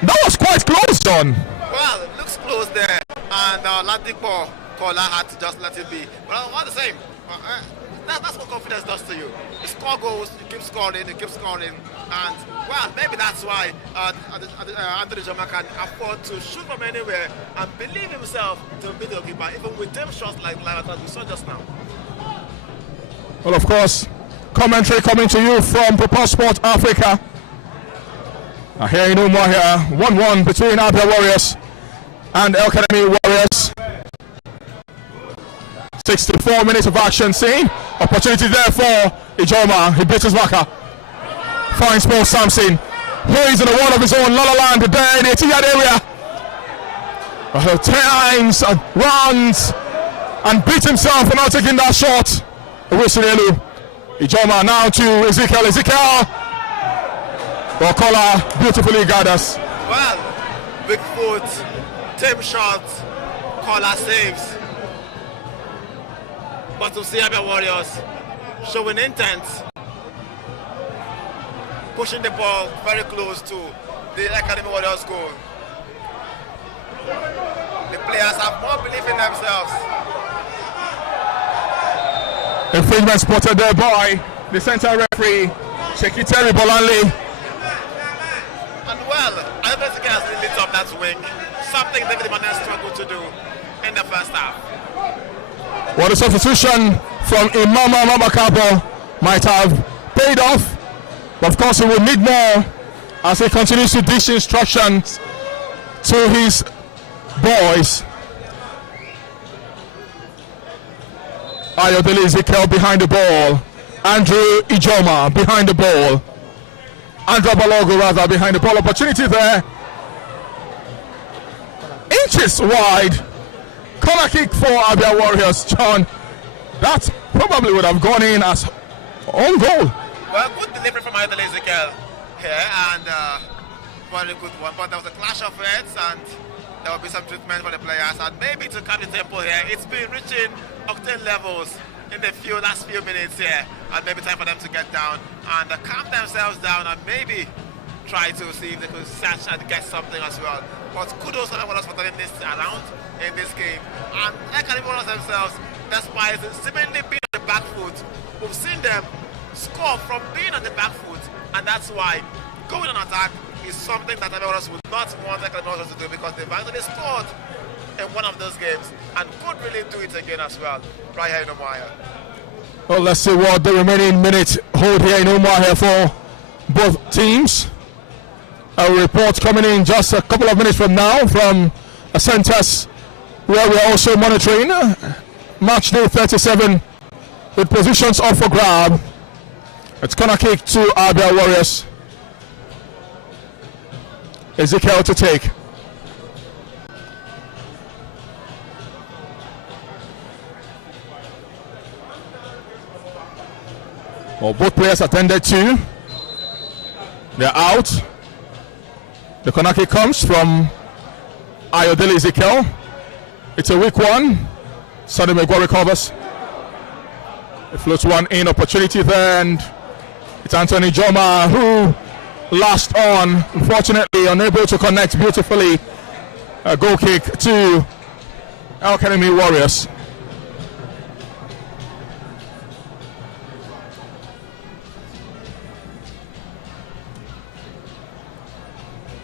That was quite close, John. Well, it looks close there, and Ladipo Kola had to just let it be. But all the same, that's what confidence does to you. You score goals, you keep scoring, and well, maybe that's why Anthony Joma can afford to shoot from anywhere and believe himself to beat the goalkeeper, even with them shots like that we saw just now. Well, of course, commentary coming to you from Propel Sport Africa. Here in Umuahia, 1-1 between ABIA Warriors and EL-KANEMI Warriors. 64 minutes of action seen. Opportunity there for Ijoma. He beats his marker. Finds Paul Sampson. Here he's in a world of his own. Lalaland there in the 18-yard area. Times and runs and beats himself for not taking that shot. Wilson Elu. Ijoma now to Ezekiel. Wakola beautifully gathers. Well, big foot, team shot, Kola saves. But to see ABIA Warriors showing intent, pushing the ball very close to the EL-KANEMI Warriors goal. The players have more belief in themselves. Infringement spotted there by the center referee, Shekiteri Bolanle. And well, I don't think he has really lit up that wing. Something David Emmanuel struggled to do in the first half. Well, the substitution from Imama Mabakabo might have paid off, but of course he will need more as he continues to dish instructions to his boys. Ayodele Ezekiel behind the ball. Andrew Ijoma behind the ball. Andrew Balogo rather behind the ball. Opportunity there. Inches wide. Corner kick for ABIA Warriors, John. That probably would have gone in as own goal. Well, good delivery from Ayodele Ezekiel here, and very good one, but there was a clash of heads and there will be some treatment for the players, and maybe to calm the tempo here. It's been reaching octane levels in the last few minutes here, and maybe time for them to get down and calm themselves down and maybe try to see if they could search and get something as well. But kudos to everyone else for turning this around in this game. And EL-KANEMI themselves, despite seemingly being on the back foot, we've seen them score from being on the back foot, and that's why going on attack is something that everyone else would not want EL-KANEMI to do, because they've actually scored in one of those games and could really do it again as well right here in Umuahia. Well, let's see what the remaining minutes hold here in Umuahia for both teams. A report coming in just a couple of minutes from now from a centers where we're also monitoring match day 37 with positions up for grab. It's corner kick to ABIA Warriors. Ezekiel to take. Well, both players attended to. They're out. The corner kick comes from Ayodele Ezekiel. It's a weak one. Sonny Megwa recovers. It floats one in, opportunity there, and it's Anthony Joma who last on, unfortunately unable to connect beautifully. A goal kick to EL-KANEMI Warriors.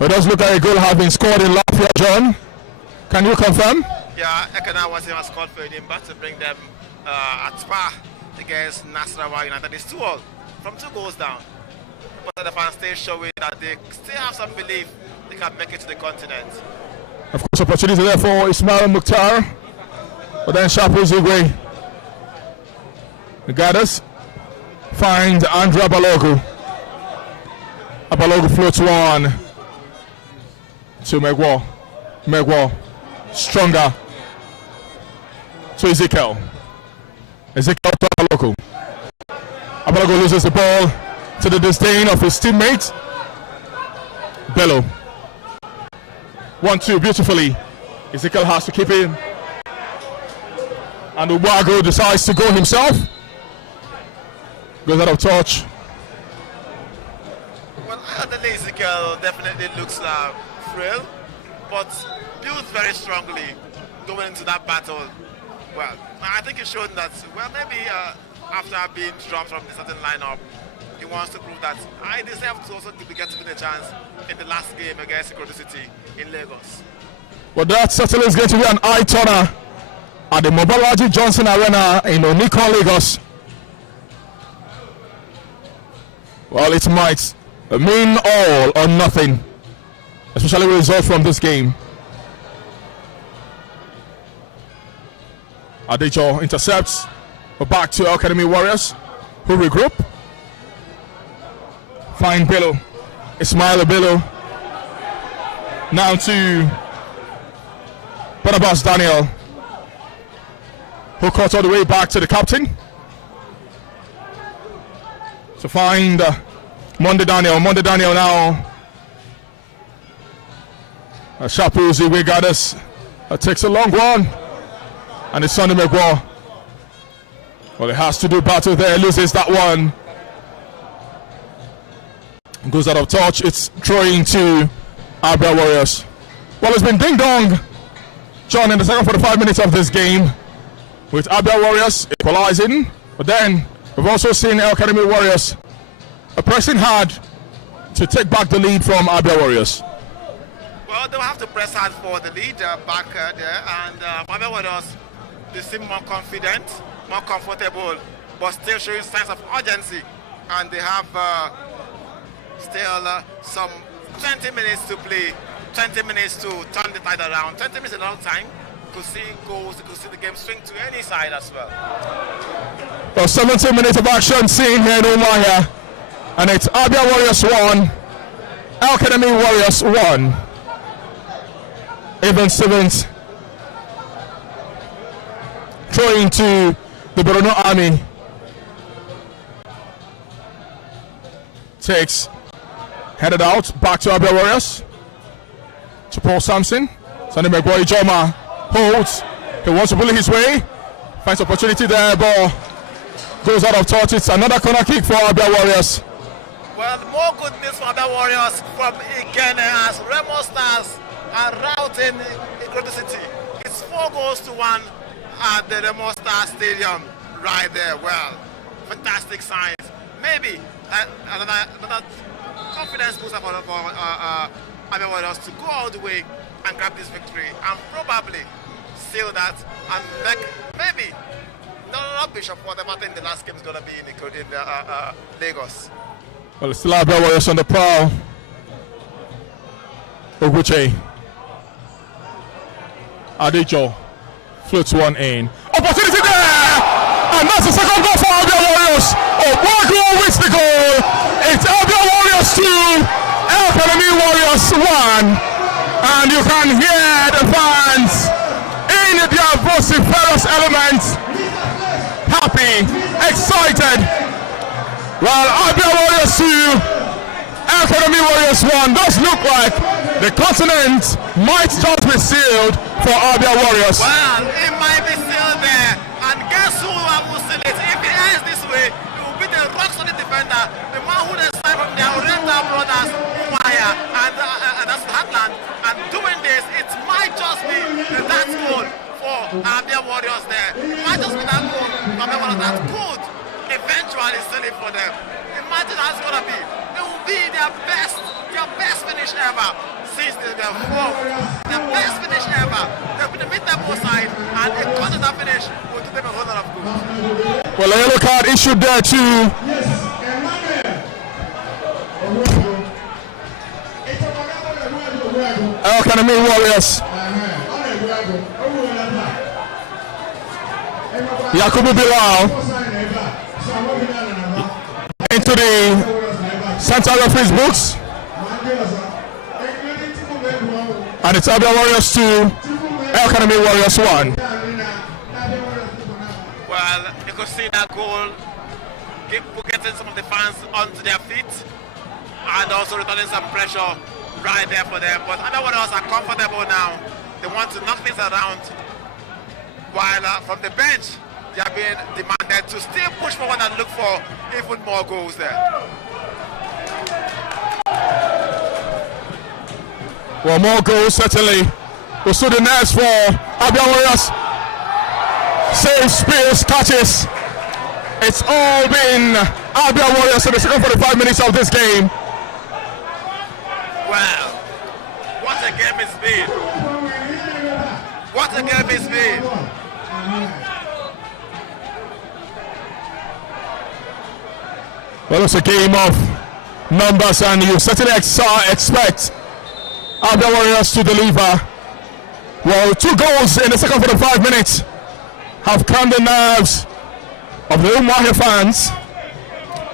It does look like a goal has been scored in Lafayette, John. Can you confirm? Yeah, EL-KANEMI was scored for Edinburgh to bring them at par against Nasarawa United. It's 2-2 from 2 goals down. But the fans still showing that they still have some belief they can make it to the continent. Of course, opportunity there for Ismail Mukhtar. But then Shapu Zugwe. The guiders find Andrea Balogu. Balogu floats one to Megwa. Megwa stronger to Ezekiel. Ezekiel to Balogu. Balogu loses the ball to the disdain of his teammate Bello. 1-2 beautifully. Ezekiel has to keep in. And Ubago decides to go himself. Goes out of touch. Well, Ayodele Ezekiel definitely looks frail, but built very strongly going into that battle. Well, I think he's shown that, well, maybe after being dropped from the certain lineup, he wants to prove that I deserve to also get to win a chance in the last game against Ikorodu City in Lagos. Well, that certainly is going to be an eye turner at the Mobolaji Johnson Arena in Onikon, Lagos. Well, it might mean all or nothing, especially with results from this game. Adejo intercepts, but back to EL-KANEMI Warriors, who regroup. Find Bello, Ismail Bello. Now to Barnabas Daniel, who cut all the way back to the captain to find Monday Daniel. Monday Daniel now. Shapuzi Wigadas takes a long one, and it's Sonny Megwa. Well, he has to do battle there, loses that one. Goes out of touch. It's throwing to ABIA Warriors. Well, it's been ding dong, John, in the second 45 minutes of this game, with ABIA Warriors equalizing. But then we've also seen EL-KANEMI Warriors pressing hard to take back the lead from ABIA Warriors. Well, they'll have to press hard for the lead back there, and ABIA Warriors, they seem more confident, more comfortable, but still showing signs of urgency, and they have still some 20 minutes to play, 20 minutes to turn the tide around. 20 minutes is a long time. You could see goals, you could see the game swing to any side as well. Well, 17 minutes of action seen here in Umuahia, and it's ABIA Warriors 1, EL-KANEMI Warriors 1. Evan Stevens throwing to the Borno Army. Takes Headed out, back to ABIA Warriors. To Paul Sampson. Sunday McGuire Joma holds. He wants to bully his way. Finds opportunity there, but goes out of touch. It's another corner kick for ABIA Warriors. Well, more good news for ABIA Warriors from Ikene as Remo Stars are routing Ikorodu City. It's 4-1 at the Remo Stars Stadium right there. Well, fantastic signs. Maybe another confidence booster for ABIA Warriors to go all the way and grab this victory and probably seal that and make maybe not Bishop, whatever I think the last game is going to be in Lagos. Well, it's still ABIA Warriors on the prowl. Oguche. Adejo floats one in. Opportunity there! And that's the second goal for ABIA Warriors. One goal wins the goal. It's ABIA Warriors 2, El-KANEMI Warriors 1. And you can hear the fans in their vociferous elements. Happy, excited. Well, ABIA Warriors 2, El-KANEMI Warriors 1. Does look like the continent might just be sealed for ABIA Warriors. Well, it might be sealed there. And guess who will seal it? If it ends this way, it will be the rock-solid defender, the man who they signed from their Oriental brothers, Umaya, and that's Heartland. And doing this, it might just be that goal for ABIA Warriors there. It might just be that goal for ABIA Warriors that could eventually seal it for them. Imagine how it's going to be. It will be their best finish ever since they were formed. Their best finish ever. They'll be the mid-table side, and a continental finish will do them a whole lot of good. Well, a yellow card issued there too. El-KANEMI Warriors. Yakubu Bilal into the center referee's books. And it's ABIA Warriors 2, El-KANEMI Warriors 1. Well, you could see that goal getting some of the fans onto their feet and also returning some pressure right there for them. But ABIA Warriors are comfortable now. They want to knock things around. While from the bench, they are being demanded to still push forward and look for even more goals there. Well, more goals certainly. We'll see the next for ABIA Warriors. Saves, spears, catches. It's all been ABIA Warriors in the second 45 minutes of this game. Well, what a game it's been. What a game it's been. Well, it's a game of numbers, and you certainly expect ABIA Warriors to deliver. Well, 2 goals in the second 45 minutes have calmed the nerves of the Umahi fans,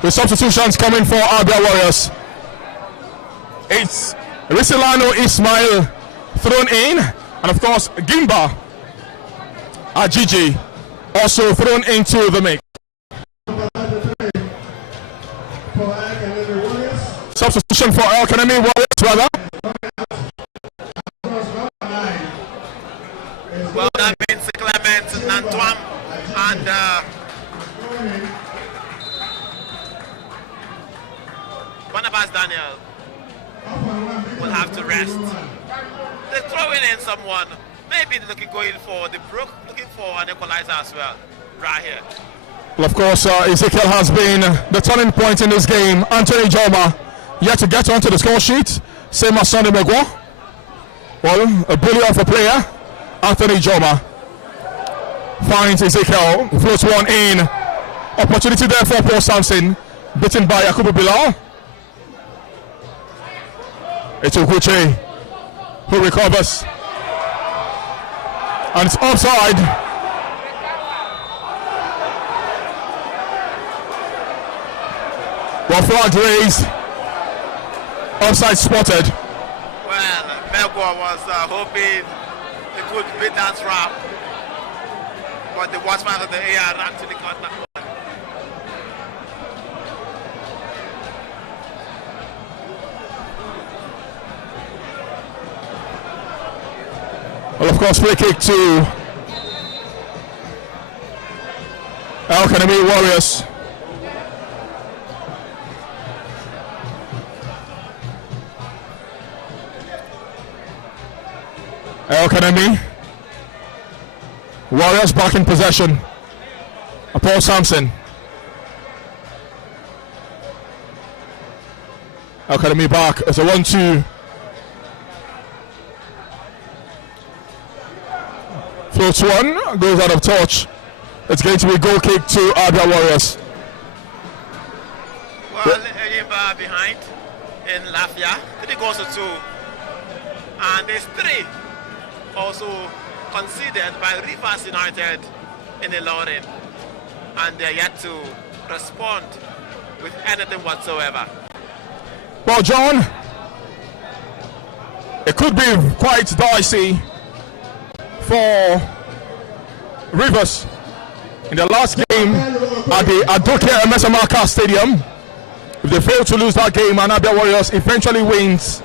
with substitutions coming for ABIA Warriors. It's Risilano Ismail thrown in, and of course Gimba Ajiji also thrown into the mix. Substitution for El-KANEMI Warriors, rather. Well, that means Clement, Nantuam, and Barnabas Daniel will have to rest. They're throwing in someone. Maybe they're looking for an equalizer as well, right here. Well, of course, Ezekiel has been the turning point in this game. Anthony Joma yet to get onto the score sheet. Same as Sunday Megwa. Well, a bully of a player. Anthony Joma finds Ezekiel, floats one in. Opportunity there for Paul Sampson, beaten by Yakubu Bilal. It's Oguche who recovers. And it's offside. Well, flag raised. Offside spotted. Well, Megwa was hoping he could beat that trap, but the watchman of the AR ran to the corner. Well, of course, free kick to EL-KANEMI Warriors. EL-KANEMI Warriors back in possession. Paul Sampson. EL-KANEMI back. It's a 1-2. Floats one, goes out of touch. It's going to be a goal kick to ABIA Warriors. Well, Enyimba behind in Lafia. 3 goals to 2. And there's 3 also conceded by Rivers United in the Lorin. And they're yet to respond with anything whatsoever. Well, John, it could be quite dicey for Rivers in the last game at the Adoke Emesamaka Stadium. If they fail to lose that game and ABIA Warriors eventually wins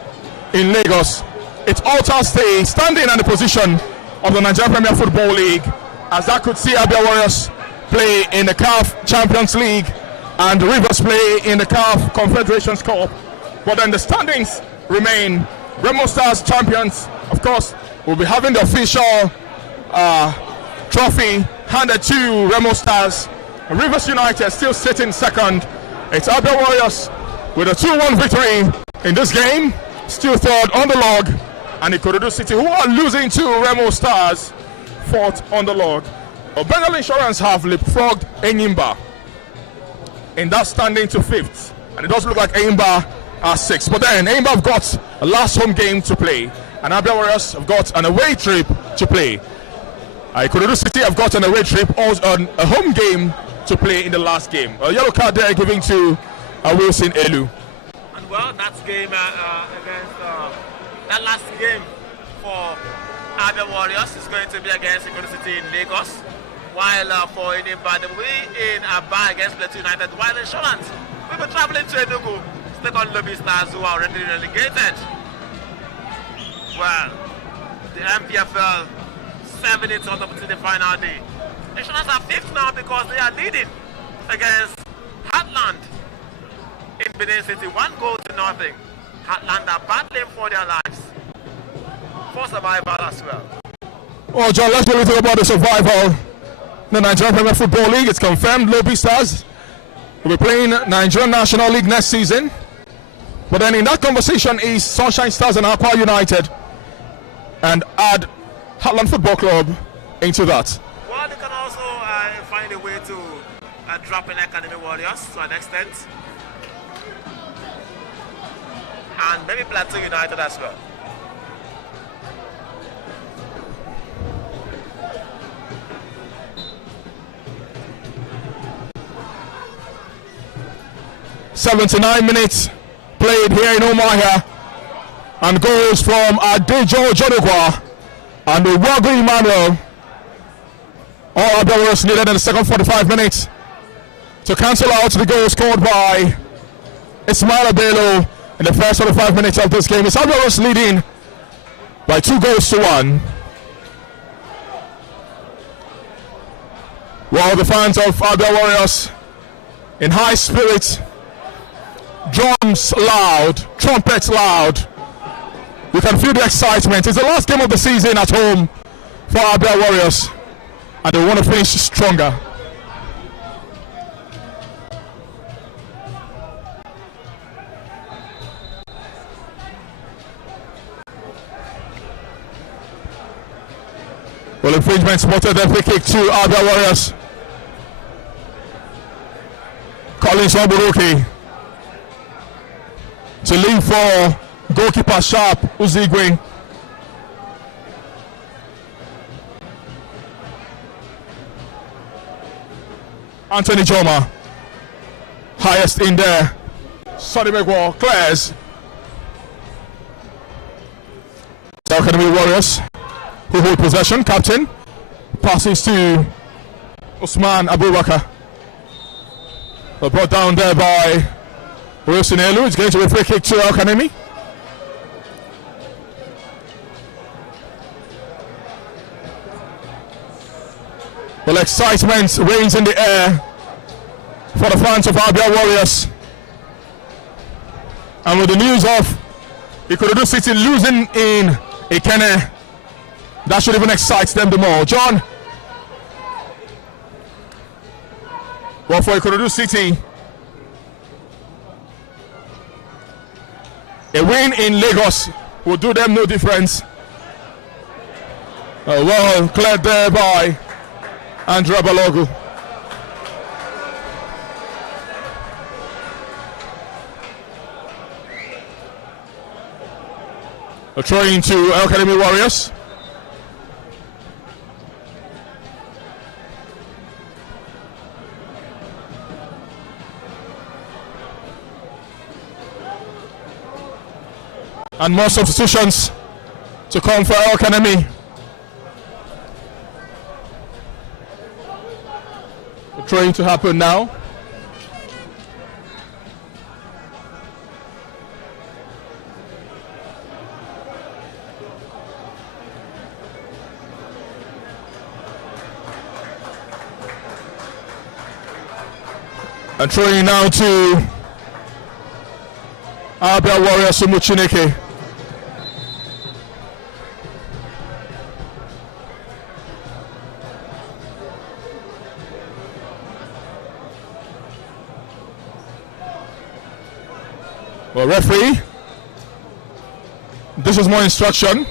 in Lagos, it alters the standing and the position of the Nigerian Premier Football League, as that could see ABIA Warriors play in the CAF Champions League and Rivers play in the CAF Confederations Cup. But then the standings remain. Remo Stars champions, of course, will be having the official trophy handed to Remo Stars. Rivers United still sitting second. It's ABIA Warriors with a 2-1 victory in this game, still third on the log, and Ikorodu City, who are losing to Remo Stars, fourth on the log. Bengal Insurance have leapfrogged Enyimba in that standing to fifth, and it does look like Enyimba are sixth. But then Enyimba have got a last home game to play, and ABIA Warriors have got an away trip to play. Ikorodu City have got an away trip, also a home game to play in the last game. A yellow card there giving to Wilson Elu. And well, that game against that last game for ABIA Warriors is going to be against Ikorodu City in Lagos, while for Enyimba they will be in Aba against Plateau United, while Insurance will be traveling to Enugu to take on Lobby Stars, who are already relegated. Well, the NPFL 7 minutes on to the final day. Insurance are fifth now because they are leading against Heartland in Benin City, 1-0. Heartland are battling for their lives, for survival as well. Oh, John, let's do a little about the survival. The Nigerian Premier Football League, it's confirmed Lobby Stars will be playing Nigerian National League next season. But then in that conversation is Sunshine Stars and Aqua United, and add Heartland Football Club into that. Well, they can also find a way to drop in EL-KANEMI Warriors to an extent, and maybe Plateau United as well. "79 minutes played here in Umuahia, and goals from Adejo Jonigwa and Uwagu Emmanuel. All ABIA Warriors needed in the second 45 minutes to cancel out the goal scored by Ismail Abelo in the first 45 minutes of this game. It's ABIA Warriors leading by 2-1. While the fans of ABIA Warriors in high spirits, drums loud, trumpets loud. You can feel the excitement. It's the last game of the season at home for ABIA Warriors, and they want to finish stronger. Well, infringement spotted, then free kick to ABIA Warriors. Collins Waburuki to leave for goalkeeper Sharp Uzigwe. Anthony Joma, highest in there. Sonny McWall clears. EL-KANEMI Warriors, who hold possession. Captain passes to Usman Abubakar. Brought down there by Wilson Elu. It's going to be a free kick to EL-KANEMI. Well, excitement reigns in the air for the fans of ABIA Warriors. And with the news of Ikorodu City losing in Ekene, that should even excite them the more. John, well, for Ikorodu City, a win in Lagos will do them no difference. Well cleared there by Andrea Balogu. A throw into EL-KANEMI Warriors. And more substitutions to come for EL-KANEMI. Trying to happen now. And throwing now to ABIA Warriors Sumuchineke. Well, referee, this is more instruction.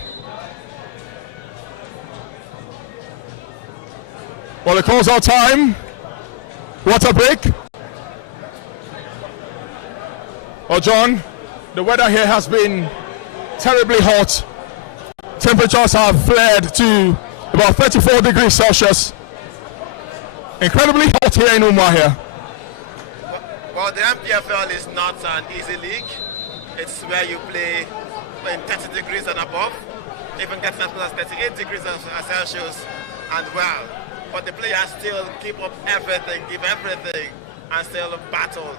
Well, it calls out time. Water break. Oh, John, the weather here has been terribly hot. Temperatures have flared to about 34 degrees Celsius. Incredibly hot here in Umuahia. Well, the NPFL is not an easy league. It's where you play in 30 degrees and above, even gets as close as 38 degrees Celsius, and well, but the players still give up everything, give everything, and still battle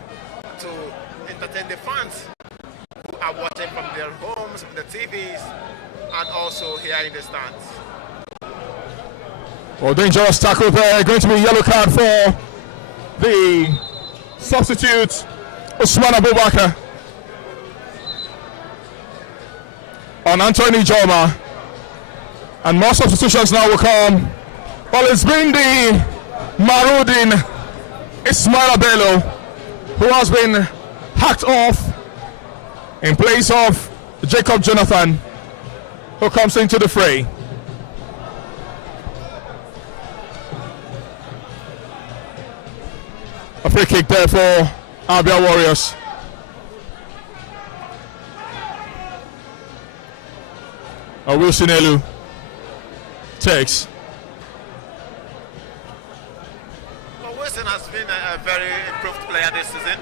to entertain the fans who are watching from their homes, from the TVs, and also here in the stands. Well, dangerous tackle there, going to be a yellow card for the substitute Usman Abubakar on Anthony Joma, and more substitutions now will come. Well, it's been the Marudin Ismail Bello who has been hacked off in place of Jacob Jonathan, who comes into the fray. A free kick there for ABIA Warriors. Wilson Elu takes. Well, Wilson has been a very improved player this season,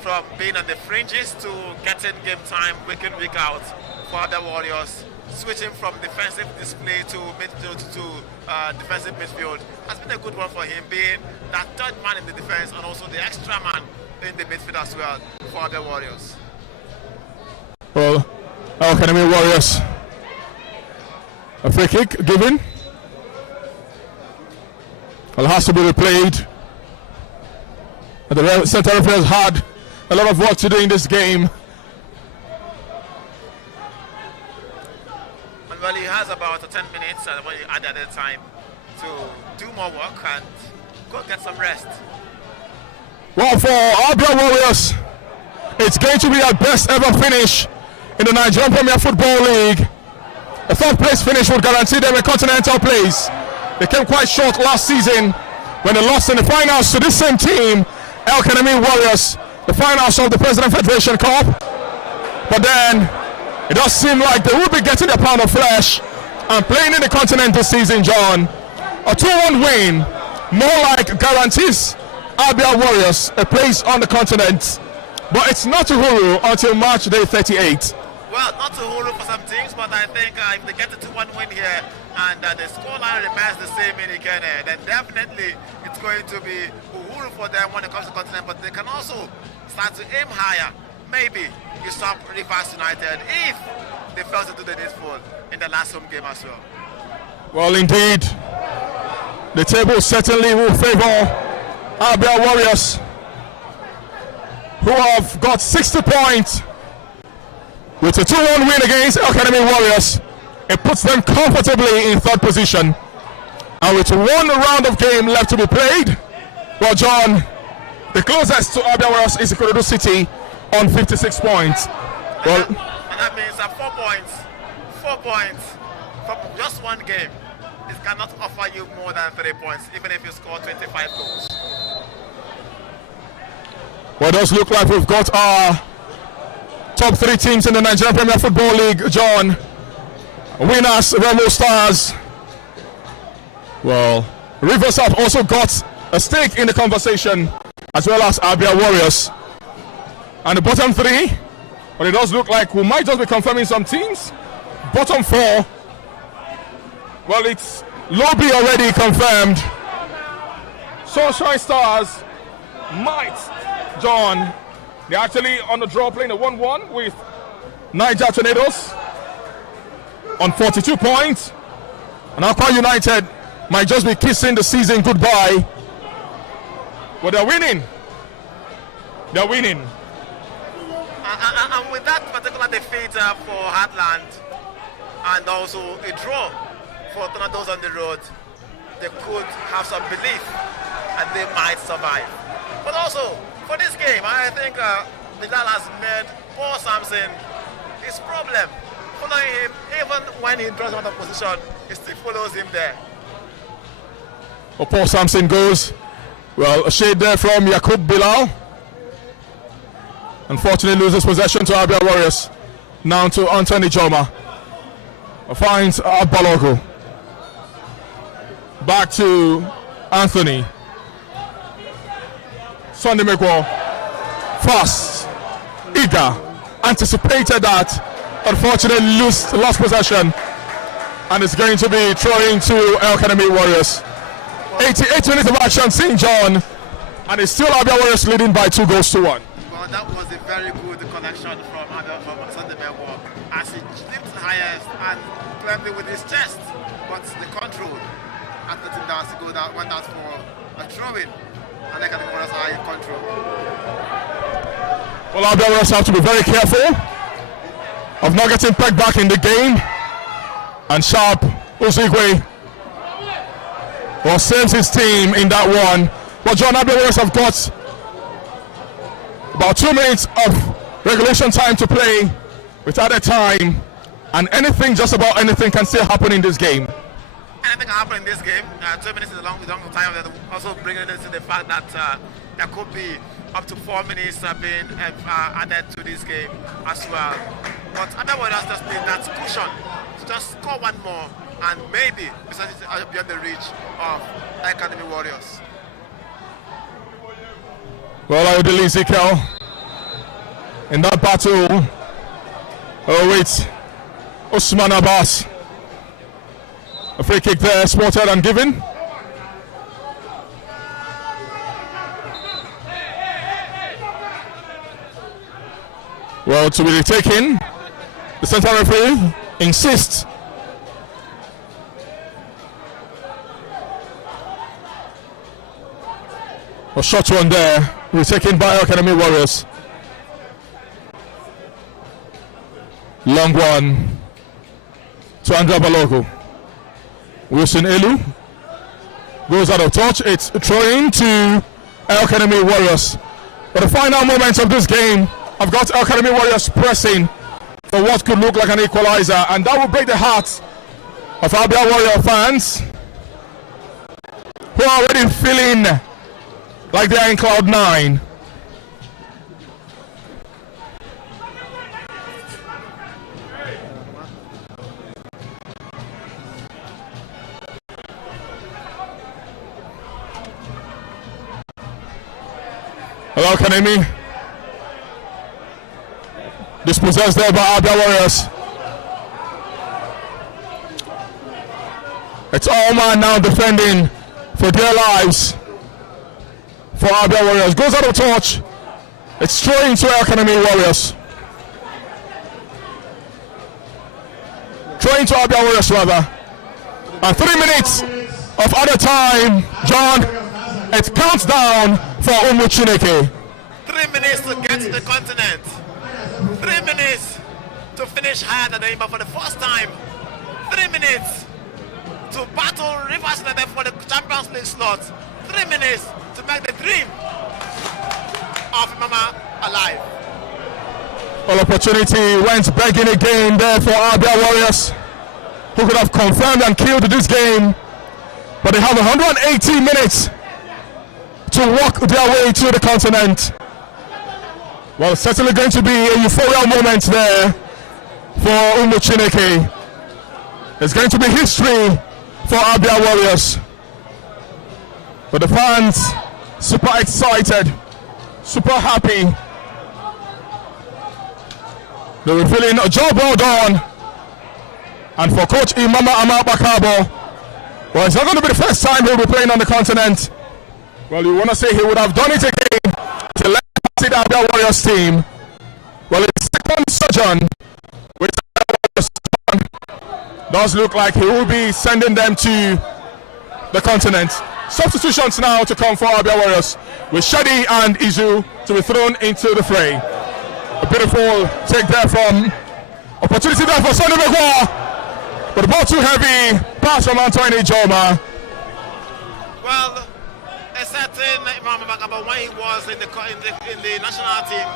from being on the fringes to getting game time week in, week out for the Warriors, switching from defensive display to midfield to defensive midfield. Has been a good one for him, being that third man in the defense and also the extra man in the midfield as well for the Warriors. Well, EL-KANEMI Warriors. A free kick given. Well, it has to be replayed. And the center referee has had a lot of work to do in this game. And well, he has about 10 minutes when he added the time to do more work and go get some rest. Well, for ABIA Warriors, it's going to be their best ever finish in the Nigerian Premier Football League. The third place finish would guarantee them a continental place. They came quite short last season when they lost in the finals to this same team, EL-KANEMI Warriors, the finals of the President Federation Cup. But then it does seem like they will be getting their pound of flesh and playing in the continent this season, John. A 2-1 win more like guarantees ABIA Warriors a place on the continent. But it's not Uhuru until March day 38. Well, not Uhuru for some teams, but I think if they get a 2-1 win here and the scoreline remains the same in Ikene, then definitely it's going to be Uhuru for them when it comes to continent. But they can also start to aim higher. Maybe you stop Rivers United if they fail to do the needful in the last home game as well. Well, indeed, The table certainly will favor ABIA Warriors, who have got 60 points with a 2-1 win against El-KANEMI Warriors. It puts them comfortably in third position. And with one round of game left to be played, well, John, the closest to ABIA Warriors is Ikorodu City on 56 points. Well, And that means that 4 points from just one game. It cannot offer you more than 3 points, even if you score 25 goals. well, it does look like we've got our top 3 teams in the Nigerian Premier Football League, John. Winners, Remo Stars. Well, Rivers have also got a stake in the conversation, as well as ABIA Warriors. And the bottom 3, well, it does look like we might just be confirming some teams. Bottom 4, well, it's Lobby already confirmed. Sunshine Stars might, John, they're actually on the draw playing a 1-1 with Niger Tornadoes on 42 points. And Aqua United might just be kissing the season goodbye. But they're winning. They're winning. And with that particular defeat for Heartland and also a draw for Tornadoes on the road, they could have some belief and they might survive. But also, for this game, I think Bilal has made Paul Sampson his problem. Following him, even when he draws out of position, he still follows him there. Well, Paul Sampson goes. Well, a shade there from Yakub Bilal. Unfortunately loses possession to ABIA Warriors. Now to Anthony Joma. Finds Balogo. Back to Anthony. Sunday Megwo. Fast. Eager. Anticipated that. Unfortunately lost possession. And it's going to be throwing to El-KANEMI Warriors. 88 minutes of action, St. John. And it's still ABIA Warriors leading by 2-1. Well, that was a very good connection from Sunday Megwo as he leaped highest and claimed it with his chest. But the control at the team down to go down went out for a throw-in. And they can Warriors are in control. Well, ABIA Warriors have to be very careful of not getting pegged back in the game. And Sharp Uzigwe saves his team in that one. But John, ABIA Warriors have got about 2 minutes of regulation time to play with added time. And anything, just about anything, can still happen in this game. Anything can happen in this game. 2 minutes is a long time. Also bringing it into the fact that there could be up to 4 minutes being added to this game as well. But ABIA Warriors just need that cushion to just score one more and maybe beyond the reach of El-KANEMI Warriors. Well, Ayodele Ezekiel in that battle. Oh wait, Usman Abbas. A free kick there, spotted and given. Well, to be taken, the central referee insists. A short one there, taken by El-KANEMI Warriors. Long one to Andrea Balogo. Wilson Elu goes out of touch. It's throwing to El-KANEMI Warriors. But the final moments of this game, I've got El-KANEMI Warriors pressing for what could look like an equalizer, and that will break the hearts of ABIA Warrior fans who are already feeling like they are in cloud 9. Hello, El-KANEMI. Dispossessed there by ABIA Warriors. It's all man now defending for their lives for ABIA Warriors. Goes out of touch. It's throwing to El-KANEMI Warriors. Throwing to ABIA Warriors rather. And 3 minutes of other time, John, it counts down for Chineke. 3 minutes to get to the continent. 3 minutes to finish higher than the Imba for the first time. 3 minutes to battle Rivers United for the Champions League slot. 3 minutes to make the dream of Mama alive. Well, opportunity went begging again there for ABIA Warriors, who could have confirmed and killed this game, but they have 180 minutes to walk their way to the continent. Well, certainly going to be a euphorial moment there for Chineke. It's going to be history for ABIA Warriors. But the fans super excited, super happy. They were feeling a job well done. And for Coach Imama Bakabo, well, it's not going to be the first time he'll be playing on the continent. Well, you want to say he would have done it again to let the ABIA Warriors team. Well, his second sojourn with the ABIA Warriors does look like he will be sending them to the continent. Substitutions now to come for ABIA Warriors, with Shadi and Izu to be thrown into the fray. A beautiful take there from opportunity there for Sonny Megwa, but the ball too heavy. Pass from Antoine Ijoma. Well, a certain Imam Bakabo, when he was in the national team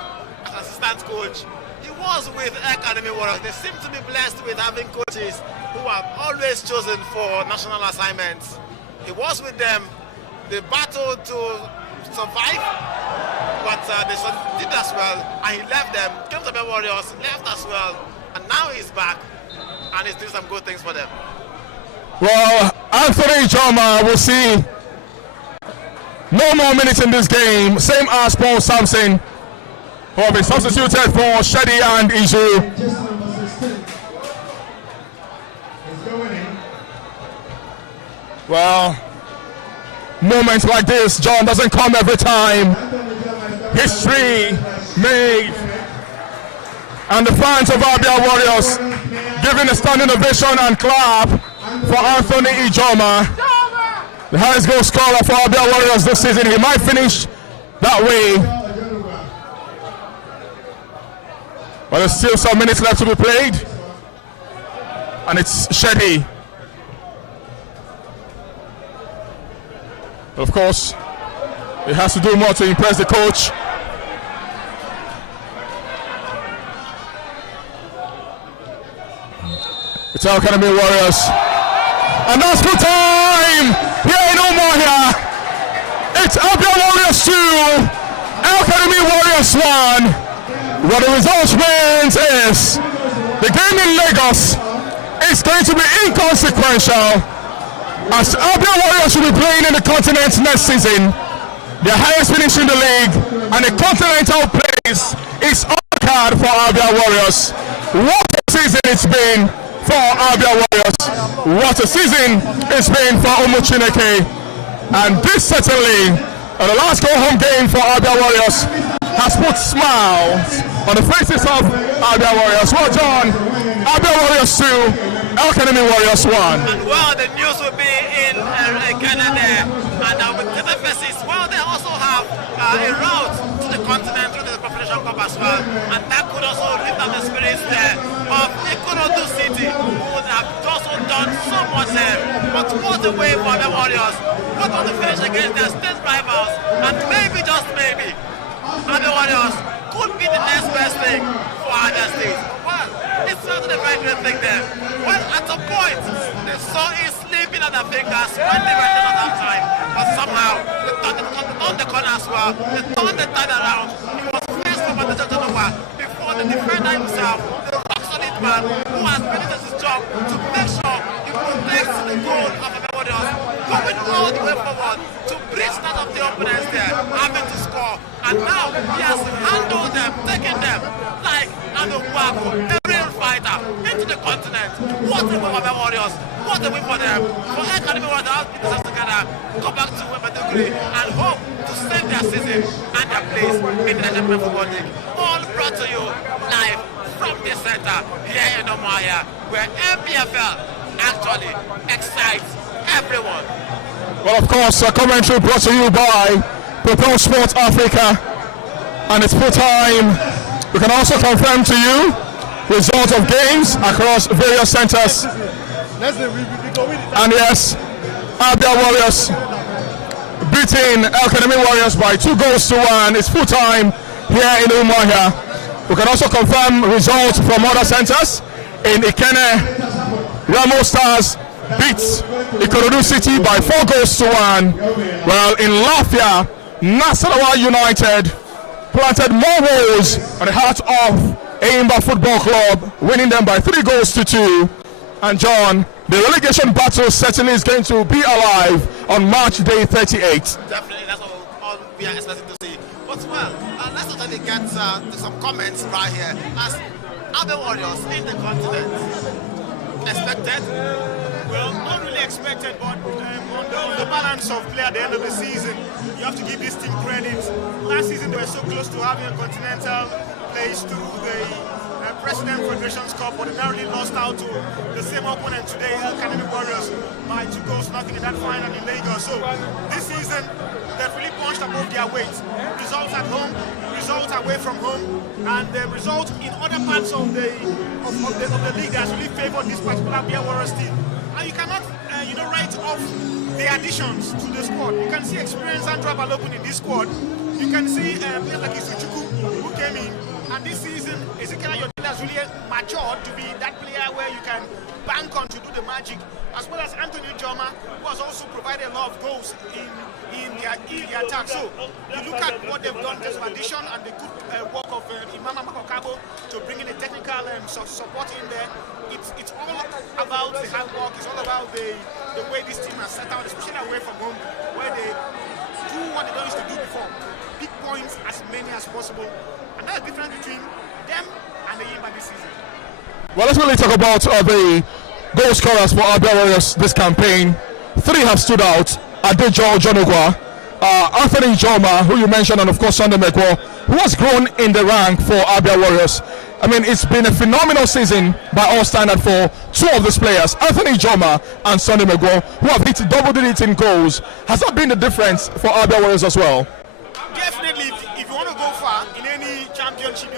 as assistant coach, he was with EL-KANEMI Warriors. They seem to be blessed with having coaches who are always chosen for national assignments. He was with them. They battled to survive, but they did as well, and he left them. Came to the Warriors, left as well, and now he's back, and he's doing some good things for them. Well, Anthony Ijoma will see no more minutes in this game, same as Paul Sampson, who will be substituted for Shadi and Izu. Just number 16 is going in. Well, moments like this, John, doesn't come every time. History made, and the fans of ABIA Warriors giving a standing ovation and clap for Anthony Ijoma, the highest goal scorer for ABIA Warriors this season. He might finish that way, but there's still some minutes left to be played, and it's Shadi. Of course, he has to do more to impress the coach. It's EL-KANEMI Warriors. And that's good time! Yeah, no more here. It's ABIA Warriors 2, EL-KANEMI Warriors 1. What the result means is the game in Lagos is going to be inconsequential, as ABIA Warriors will be playing in the continent next season, their highest finish in the league, and the continental place is on the card for ABIA Warriors. What a season it's been for ABIA Warriors. What a season it's been for Chineke. And this certainly, the last go-home game for ABIA Warriors, has put smiles on the faces of ABIA Warriors. Well done, ABIA Warriors 2, EL-KANEMI Warriors 1. And well, the news will be in Ghana there, and with the emphasis, well, they also have a route to the continent through the Confederation Cup as well, and that could also lift up the spirits there of Ikorodu City, who would have also done so much there. But what a way for the Warriors! What want to finish against their state rivals, and maybe, just maybe, ABIA Warriors could be the next best thing for Abia State. Well, it's certainly a very great thing there. Well, at some point, they saw it slipping at their fingers when they were done at that time. But somehow, they turned the corner as well. They turned the tide around. He was faced from the Janowa before the defender himself, the rock-solid man who has been in his job to make sure he protects the goal of the Warriors, going all the way forward to breach that of the opponents there, having to score. And now he has handled them, taken them like an Oguago, a real fighter, into the continent. What a win for the Warriors. What a win for them. For EL-KANEMI Warriors, it is together, go back to Wemeduguri and hope to save their season and their place in the Nigerian Premier Football League. All brought to you live from the center here in Omaya, where NPFL actually excites everyone. Well, of course, commentary brought to you by Propel Sports Africa, and it's full time. We can also confirm to you results of games across various centers. And yes, ABIA Warriors beating EL-KANEMI Warriors by 2-1. It's full time here in Umuahia. We can also confirm results from other centers. In Ikene, Ramo Stars beats Ikorodu City by 4-1. Well, in Lafia, Nasarawa United planted more holes on the heart of Aimba Football Club, winning them by 3-2. And John, the relegation battle certainly is going to be alive on March day 38. Definitely, that's all we are expecting to see. But well, let's certainly get to some comments right here. As ABIA Warriors in the continent, expected? Well, not really expected, but on the balance of play at the end of the season, you have to give this team credit. Last season, they were so close to having a continental place through the President Federations Cup, but they narrowly lost out to the same opponent today, EL-KANEMI Warriors, by 2-0 in that final in Lagos. So this season, they've really punched above their weight. Results at home, results away from home, and the result in other parts of the league has really favored this particular ABIA Warriors team. And you cannot, write off the additions to the squad. You can see experience Andrew Balopun in this squad. You can see players like Isuchuku who came in. And this season, Ezekiel Ayodele has really matured to be that player where you can bank on to do the magic, as well as Anthony Joma, who has also provided a lot of goals in the attack. So you look at what they've done in terms of addition and the good work of Imama Makokabo to bring in the technical support in there. It's all about the hard work. It's all about the way this team has set out, especially away from home, where they do what they don't used to do before. Big points, as many as possible. And that's the difference between them and the Yimba this season. Well, let's really talk about the goal scorers for ABIA Warriors this campaign. 3 have stood out. Adejo Jonugwa, Anthony Joma, who you mentioned, and of course Sunday Mekwo, who has grown in the rank for ABIA Warriors. I mean, it's been a phenomenal season by all standards for 2 of these players, Anthony Joma and Sunday Mekwo, who have hit double digits in goals. Has that been the difference for ABIA Warriors as well? Definitely, if you want to go far in any championship,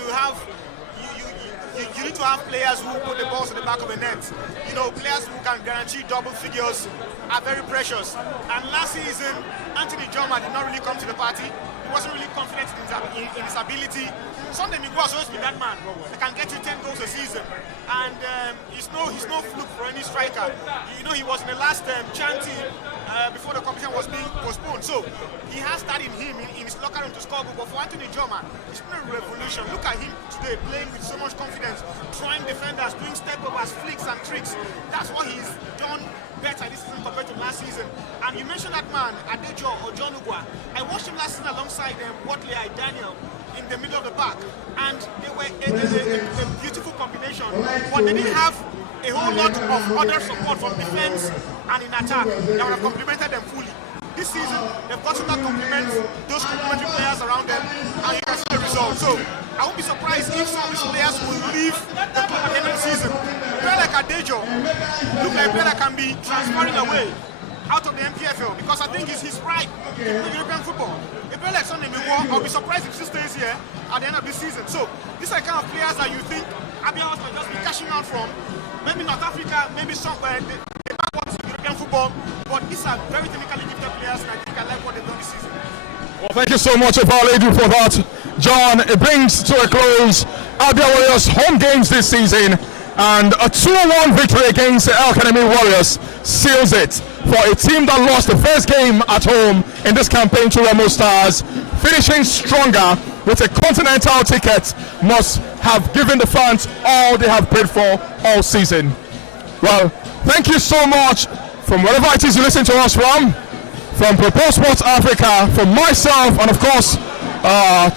you need to have players who put the balls in the back of the net. Players who can guarantee double figures are very precious. And last season, Anthony Joma did not really come to the party. He wasn't really confident in his ability. Sunday Migwa has always been that man. He can get you 10 goals a season. And he's no fluke for any striker. He was in the last chanting before the competition was being postponed. So he has that in him, in his locker room to score goal. But for Anthony Joma, it's been a revolution. Look at him today, playing with so much confidence, trying defenders, doing step-overs, flicks and tricks. That's what he's done better this season compared to last season. And you mentioned that man, Adejo Ojonugwa. I watched him last season alongside Watley Daniel in the middle of the park, and they were a beautiful combination. But they didn't have a whole lot of other support from defense and in attack that would have complemented them fully. This season, they've gotten that complement, those complementary players around them, and you can see the result. So I won't be surprised if some of these players will leave the club at the end of the season. A player like Adejo look like a player that can be transferring away out of the NPFL, because I think it's his right to play European football. A player like Sunday Migwa, I'll be surprised if he stays here at the end of this season. So these are the kind of players that you think ABIA might just be cashing out from. Maybe North Africa, maybe somewhere they might want European football, but these are very technically gifted players, and I think I like what they've done this season. Well, thank you so much, Evaladu, for that. John, it brings to a close ABIA Warriors' home games this season, and a 2-1 victory against the EL-KANEMI Warriors seals it for a team that lost the first game at home in this campaign to Remo Stars. Finishing stronger with a continental ticket must have given the fans all they have paid for all season. Well, thank you so much from wherever it is you listen to us from Propel Sports Africa, from myself, and of course,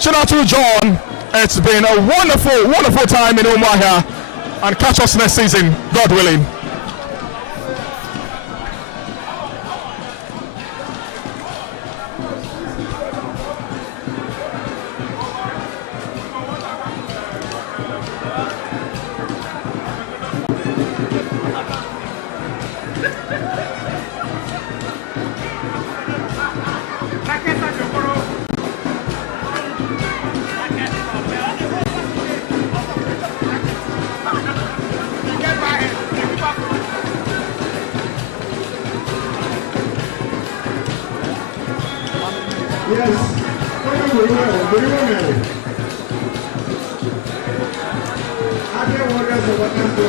Chinatu John. It's been a wonderful, wonderful time in Umuahia, and catch us next season, God willing. Yes, very well, very well. I get what else